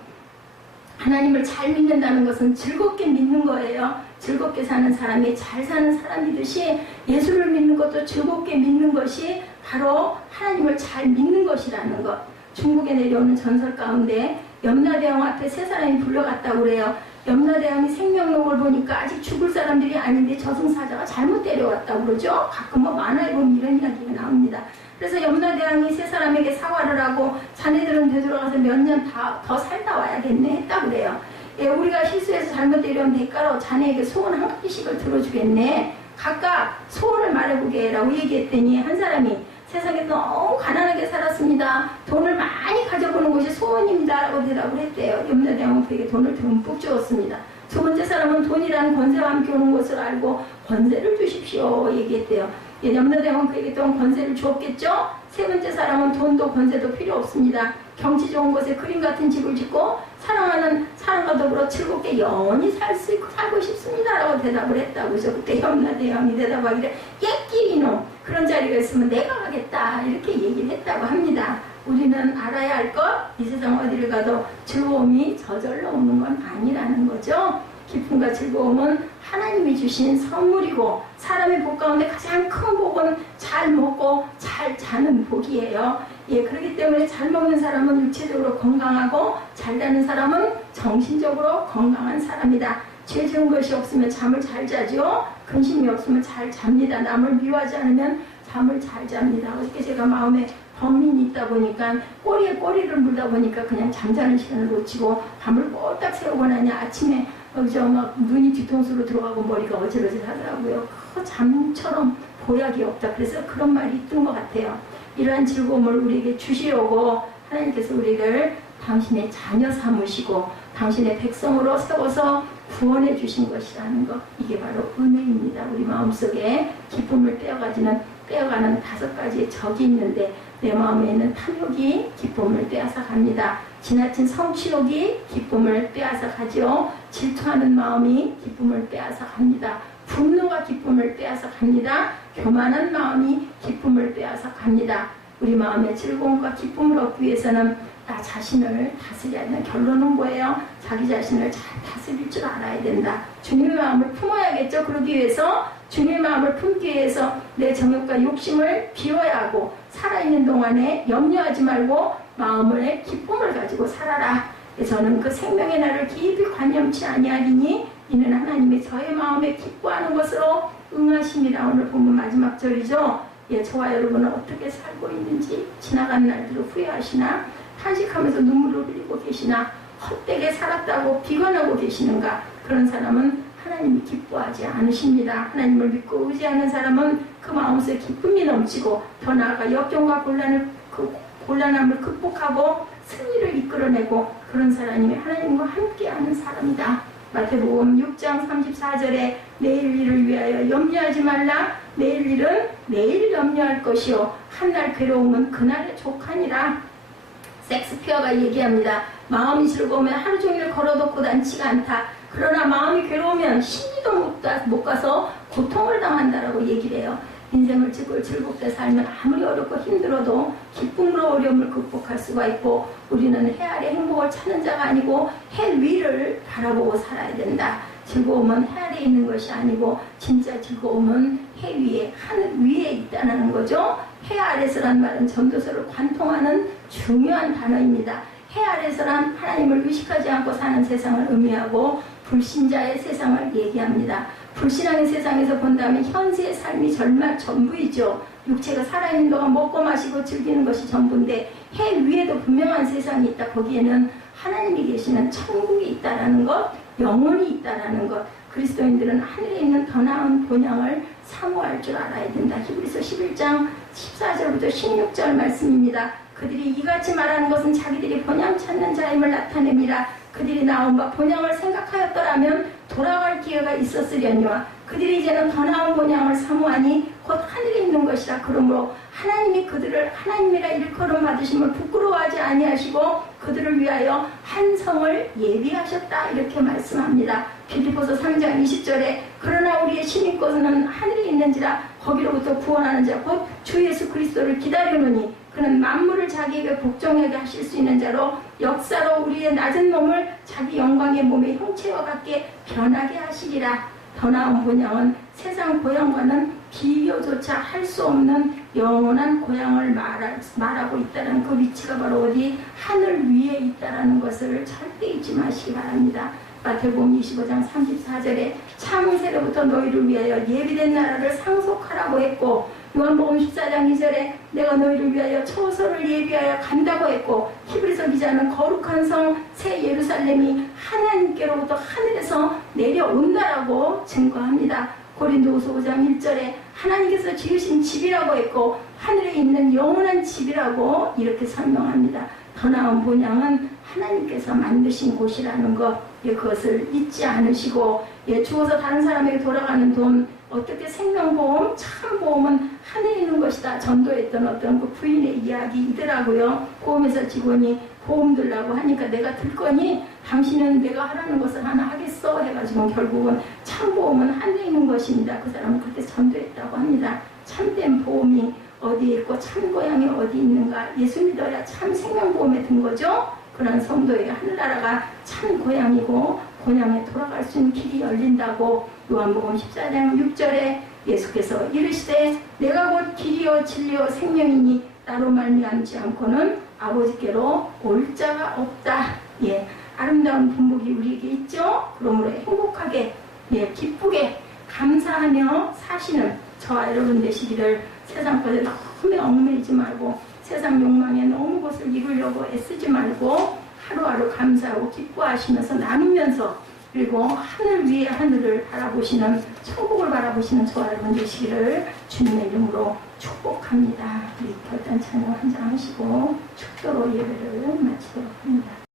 하나님을 잘 믿는다는 것은 즐겁게 믿는 거예요. 즐겁게 사는 사람이 잘 사는 사람이듯이 예수를 믿는 것도 즐겁게 믿는 것이 바로 하나님을 잘 믿는 것이라는 것. 중국에 내려오는 전설 가운데 염라대왕 앞에 세 사람이 불려갔다고 그래요. 염라대왕이 생명록을 보니까 아직 죽을 사람들이 아닌데 저승사자가 잘못 데려왔다고 그러죠. 가끔 만화에 보면 이런 이야기가 나옵니다. 그래서 염라대왕이 세 사람에게 사과를 하고 자네들은 되돌아가서 몇 년 더 살다 와야겠네 했다고 그래요. 우리가 실수해서 잘못 데려온 대가로 자네에게 소원 한 가지씩을 들어주겠네. 각각 소원을 말해보게 라고 얘기했더니 한 사람이 세상에 너무 가난하게 살았습니다. 돈을 많이 가져보는 것이 소원입니다. 라고 대답을 했대요. 염라대왕은 그에게 돈을 듬뿍 주었습니다. 두 번째 사람은 돈이라는 권세와 함께 오는 것을 알고 권세를 주십시오. 얘기했대요. 염라대왕은 그에게 또 권세를 주었겠죠? 세 번째 사람은 돈도 권세도 필요 없습니다. 경치 좋은 곳에 그림 같은 집을 짓고 사랑하는 사람과 더불어 즐겁게 영원히 살고 싶습니다. 라고 대답을 했다고. 그래서 그때 염라대왕이 대답하기를 깨끼 이놈 그런 자리가 있으면 내가 가겠다 이렇게 얘기를 했다고 합니다. 우리는 알아야 할 것, 이 세상 어디를 가도 즐거움이 저절로 오는 건 아니라는 거죠. 기쁨과 즐거움은 하나님이 주신 선물이고 사람의 복 가운데 가장 큰 복은 잘 먹고 잘 자는 복이에요. 그렇기 때문에 잘 먹는 사람은 육체적으로 건강하고 잘 자는 사람은 정신적으로 건강한 사람이다. 죄 지은 것이 없으면 잠을 잘 자죠. 근심이 없으면 잘 잡니다. 남을 미워하지 않으면 잠을 잘 잡니다. 어저께 제가 마음에 범민이 있다 보니까 꼬리에 꼬리를 물다 보니까 그냥 잠자는 시간을 놓치고 밤을 꼴딱 새우고 나니 아침에 막 눈이 뒤통수로 들어가고 머리가 어질어질 하더라고요. 그 잠처럼 보약이 없다. 그래서 그런 말이 있던 것 같아요. 이러한 즐거움을 우리에게 주시려고 하나님께서 우리를 당신의 자녀 삼으시고 당신의 백성으로 세워서 구원해 주신 것이라는 것. 이게 바로 은혜입니다. 우리 마음속에 기쁨을 빼어가는 5가지의 적이 있는데 내 마음에 있는 탐욕이 기쁨을 빼앗아 갑니다. 지나친 성취욕이 기쁨을 빼앗아 가죠. 질투하는 마음이 기쁨을 빼앗아 갑니다. 분노가 기쁨을 빼앗아 갑니다. 교만한 마음이 기쁨을 빼앗아 갑니다. 우리 마음의 즐거움과 기쁨을 얻기 위해서는 나 자신을 다스려야 하는 결론은 뭐예요? 자기 자신을 잘 다스릴 줄 알아야 된다. 주님의 마음을 품어야겠죠. 그러기 위해서 주님의 마음을 품기 위해서 내 정욕과 욕심을 비워야 하고 살아있는 동안에 염려하지 말고 마음의 기쁨을 가지고 살아라. 저는 그 생명의 날을 깊이 관념치 아니하리니 이는 하나님이 저의 마음에 기뻐하는 것으로 응하심이라. 오늘 보면 마지막 절이죠. 저와 여러분은 어떻게 살고 있는지 지나간 날들을 후회하시나 탄식하면서 눈물을 흘리고 계시나 헛되게 살았다고 비관하고 계시는가? 그런 사람은 하나님이 기뻐하지 않으십니다. 하나님을 믿고 의지하는 사람은 그 마음속에 기쁨이 넘치고 더 나아가 역경과 곤란함을 극복하고 승리를 이끌어내고 그런 사람이 하나님과 함께하는 사람이다. 마태복음 6장 34절에 내일 일을 위하여 염려하지 말라. 내일 일은 내일 염려할 것이요 한날 괴로움은 그날의 족하니라. 섹스피어가 얘기합니다. 마음이 즐거우면 하루 종일 걸어놓고 난치가 않다. 그러나 마음이 괴로우면 신리도 못 가서 고통을 당한다라고 얘기를 해요. 인생을 즐겁게 살면 아무리 어렵고 힘들어도 기쁨으로 어려움을 극복할 수가 있고 우리는 해 아래 행복을 찾는 자가 아니고 해 위를 바라보고 살아야 된다. 즐거움은 해 아래에 있는 것이 아니고 진짜 즐거움은 해 위에, 하늘 위에 있다는 거죠. 해 아래서란 말은 전도서를 관통하는 중요한 단어입니다. 해 아래서란 하나님을 의식하지 않고 사는 세상을 의미하고 불신자의 세상을 얘기합니다. 불신앙의 세상에서 본다면 현세의 삶이 전부이죠. 육체가 살아있는 동안 먹고 마시고 즐기는 것이 전부인데 해 위에도 분명한 세상이 있다. 거기에는 하나님이 계시는 천국이 있다라는 것, 영혼이 있다라는 것, 그리스도인들은 하늘에 있는 더 나은 본향을 사모할 줄 알아야 된다. 히브리서 11장 14절부터 16절 말씀입니다. 그들이 이같이 말하는 것은 자기들이 본향 찾는 자임을 나타냅니다. 그들이 나온 바 본향을 생각하였더라면 돌아갈 기회가 있었으려니와 그들이 이제는 더 나은 본향을 사모하니 곧 하늘에 있는 것이라. 그러므로 하나님이 그들을 하나님이라 일컬음 받으심을 부끄러워하지 아니하시고 그들을 위하여 한 성을 예비하셨다. 이렇게 말씀합니다. 빌립보서 3장 20절에 그러나 우리의 시민권은 하늘에 있는지라 거기로부터 구원하는 자 곧 주 예수 그리스도를 기다리노니 그는 만물을 자기에게 복종하게 하실 수 있는 자로 역사로 우리의 낮은 몸을 자기 영광의 몸의 형체와 같게 변하게 하시리라. 더 나은 본향은 세상 고향과는 비교조차 할 수 없는 영원한 고향을 말하고 있다는 그 위치가 바로 어디? 하늘 위에 있다는 것을 절대 잊지 마시기 바랍니다. 마태복음 25장 34절에 창세로부터 너희를 위하여 예비된 나라를 상속하라고 했고, 요한복음 14장 2절에 내가 너희를 위하여 처소를 예비하여 간다고 했고, 히브리서 기자는 거룩한 성 새 예루살렘이 하나님께로부터 하늘에서 내려온다라고 증거합니다. 고린도후서 5장 1절에 하나님께서 지으신 집이라고 했고 하늘에 있는 영원한 집이라고 이렇게 설명합니다. 더 나은 본향은 하나님께서 만드신 곳이라는 것, 그것을 잊지 않으시고, 죽어서 다른 사람에게 돌아가는 돈, 어떻게 생명보험, 참보험은 하늘에 있는 것이다 전도했던 어떤 그 부인의 이야기이더라고요. 보험회사 직원이 보험 들라고 하니까 내가 들 거니 당신은 내가 하라는 것을 하나 하겠어 해가지고 결국은 참보험은 하늘에 있는 것입니다. 그 사람은 그때 전도했다고 합니다. 참된 보험이 어디에 있고 참 고향이 어디 있는가, 예수 믿어야 참 생명보험에 든 거죠. 그런 성도에게 하늘나라가 참 고향이고 고향에 돌아갈 수 있는 길이 열린다고 요한복음 14장 6절에 예수께서 이르시되 내가 곧 길이요 진리요 생명이니 나로 말미암지 않고는 아버지께로 올 자가 없다. 아름다운 분복이 우리에게 있죠. 그러므로 행복하게, 기쁘게 감사하며 사시는 저와 여러분 되시기를. 세상 것에 너무 얽매이지 말고 세상 욕망에 너무 것을 이루려고 애쓰지 말고 하루하루 감사하고 기뻐하시면서 나누면서, 그리고 하늘 위에 하늘을 바라보시는, 천국을 바라보시는 저와 여러분 되시기를 주님의 이름으로 축복합니다. 우리 결단 찬양 한장 하시고 축도로 예배를 마치도록 합니다.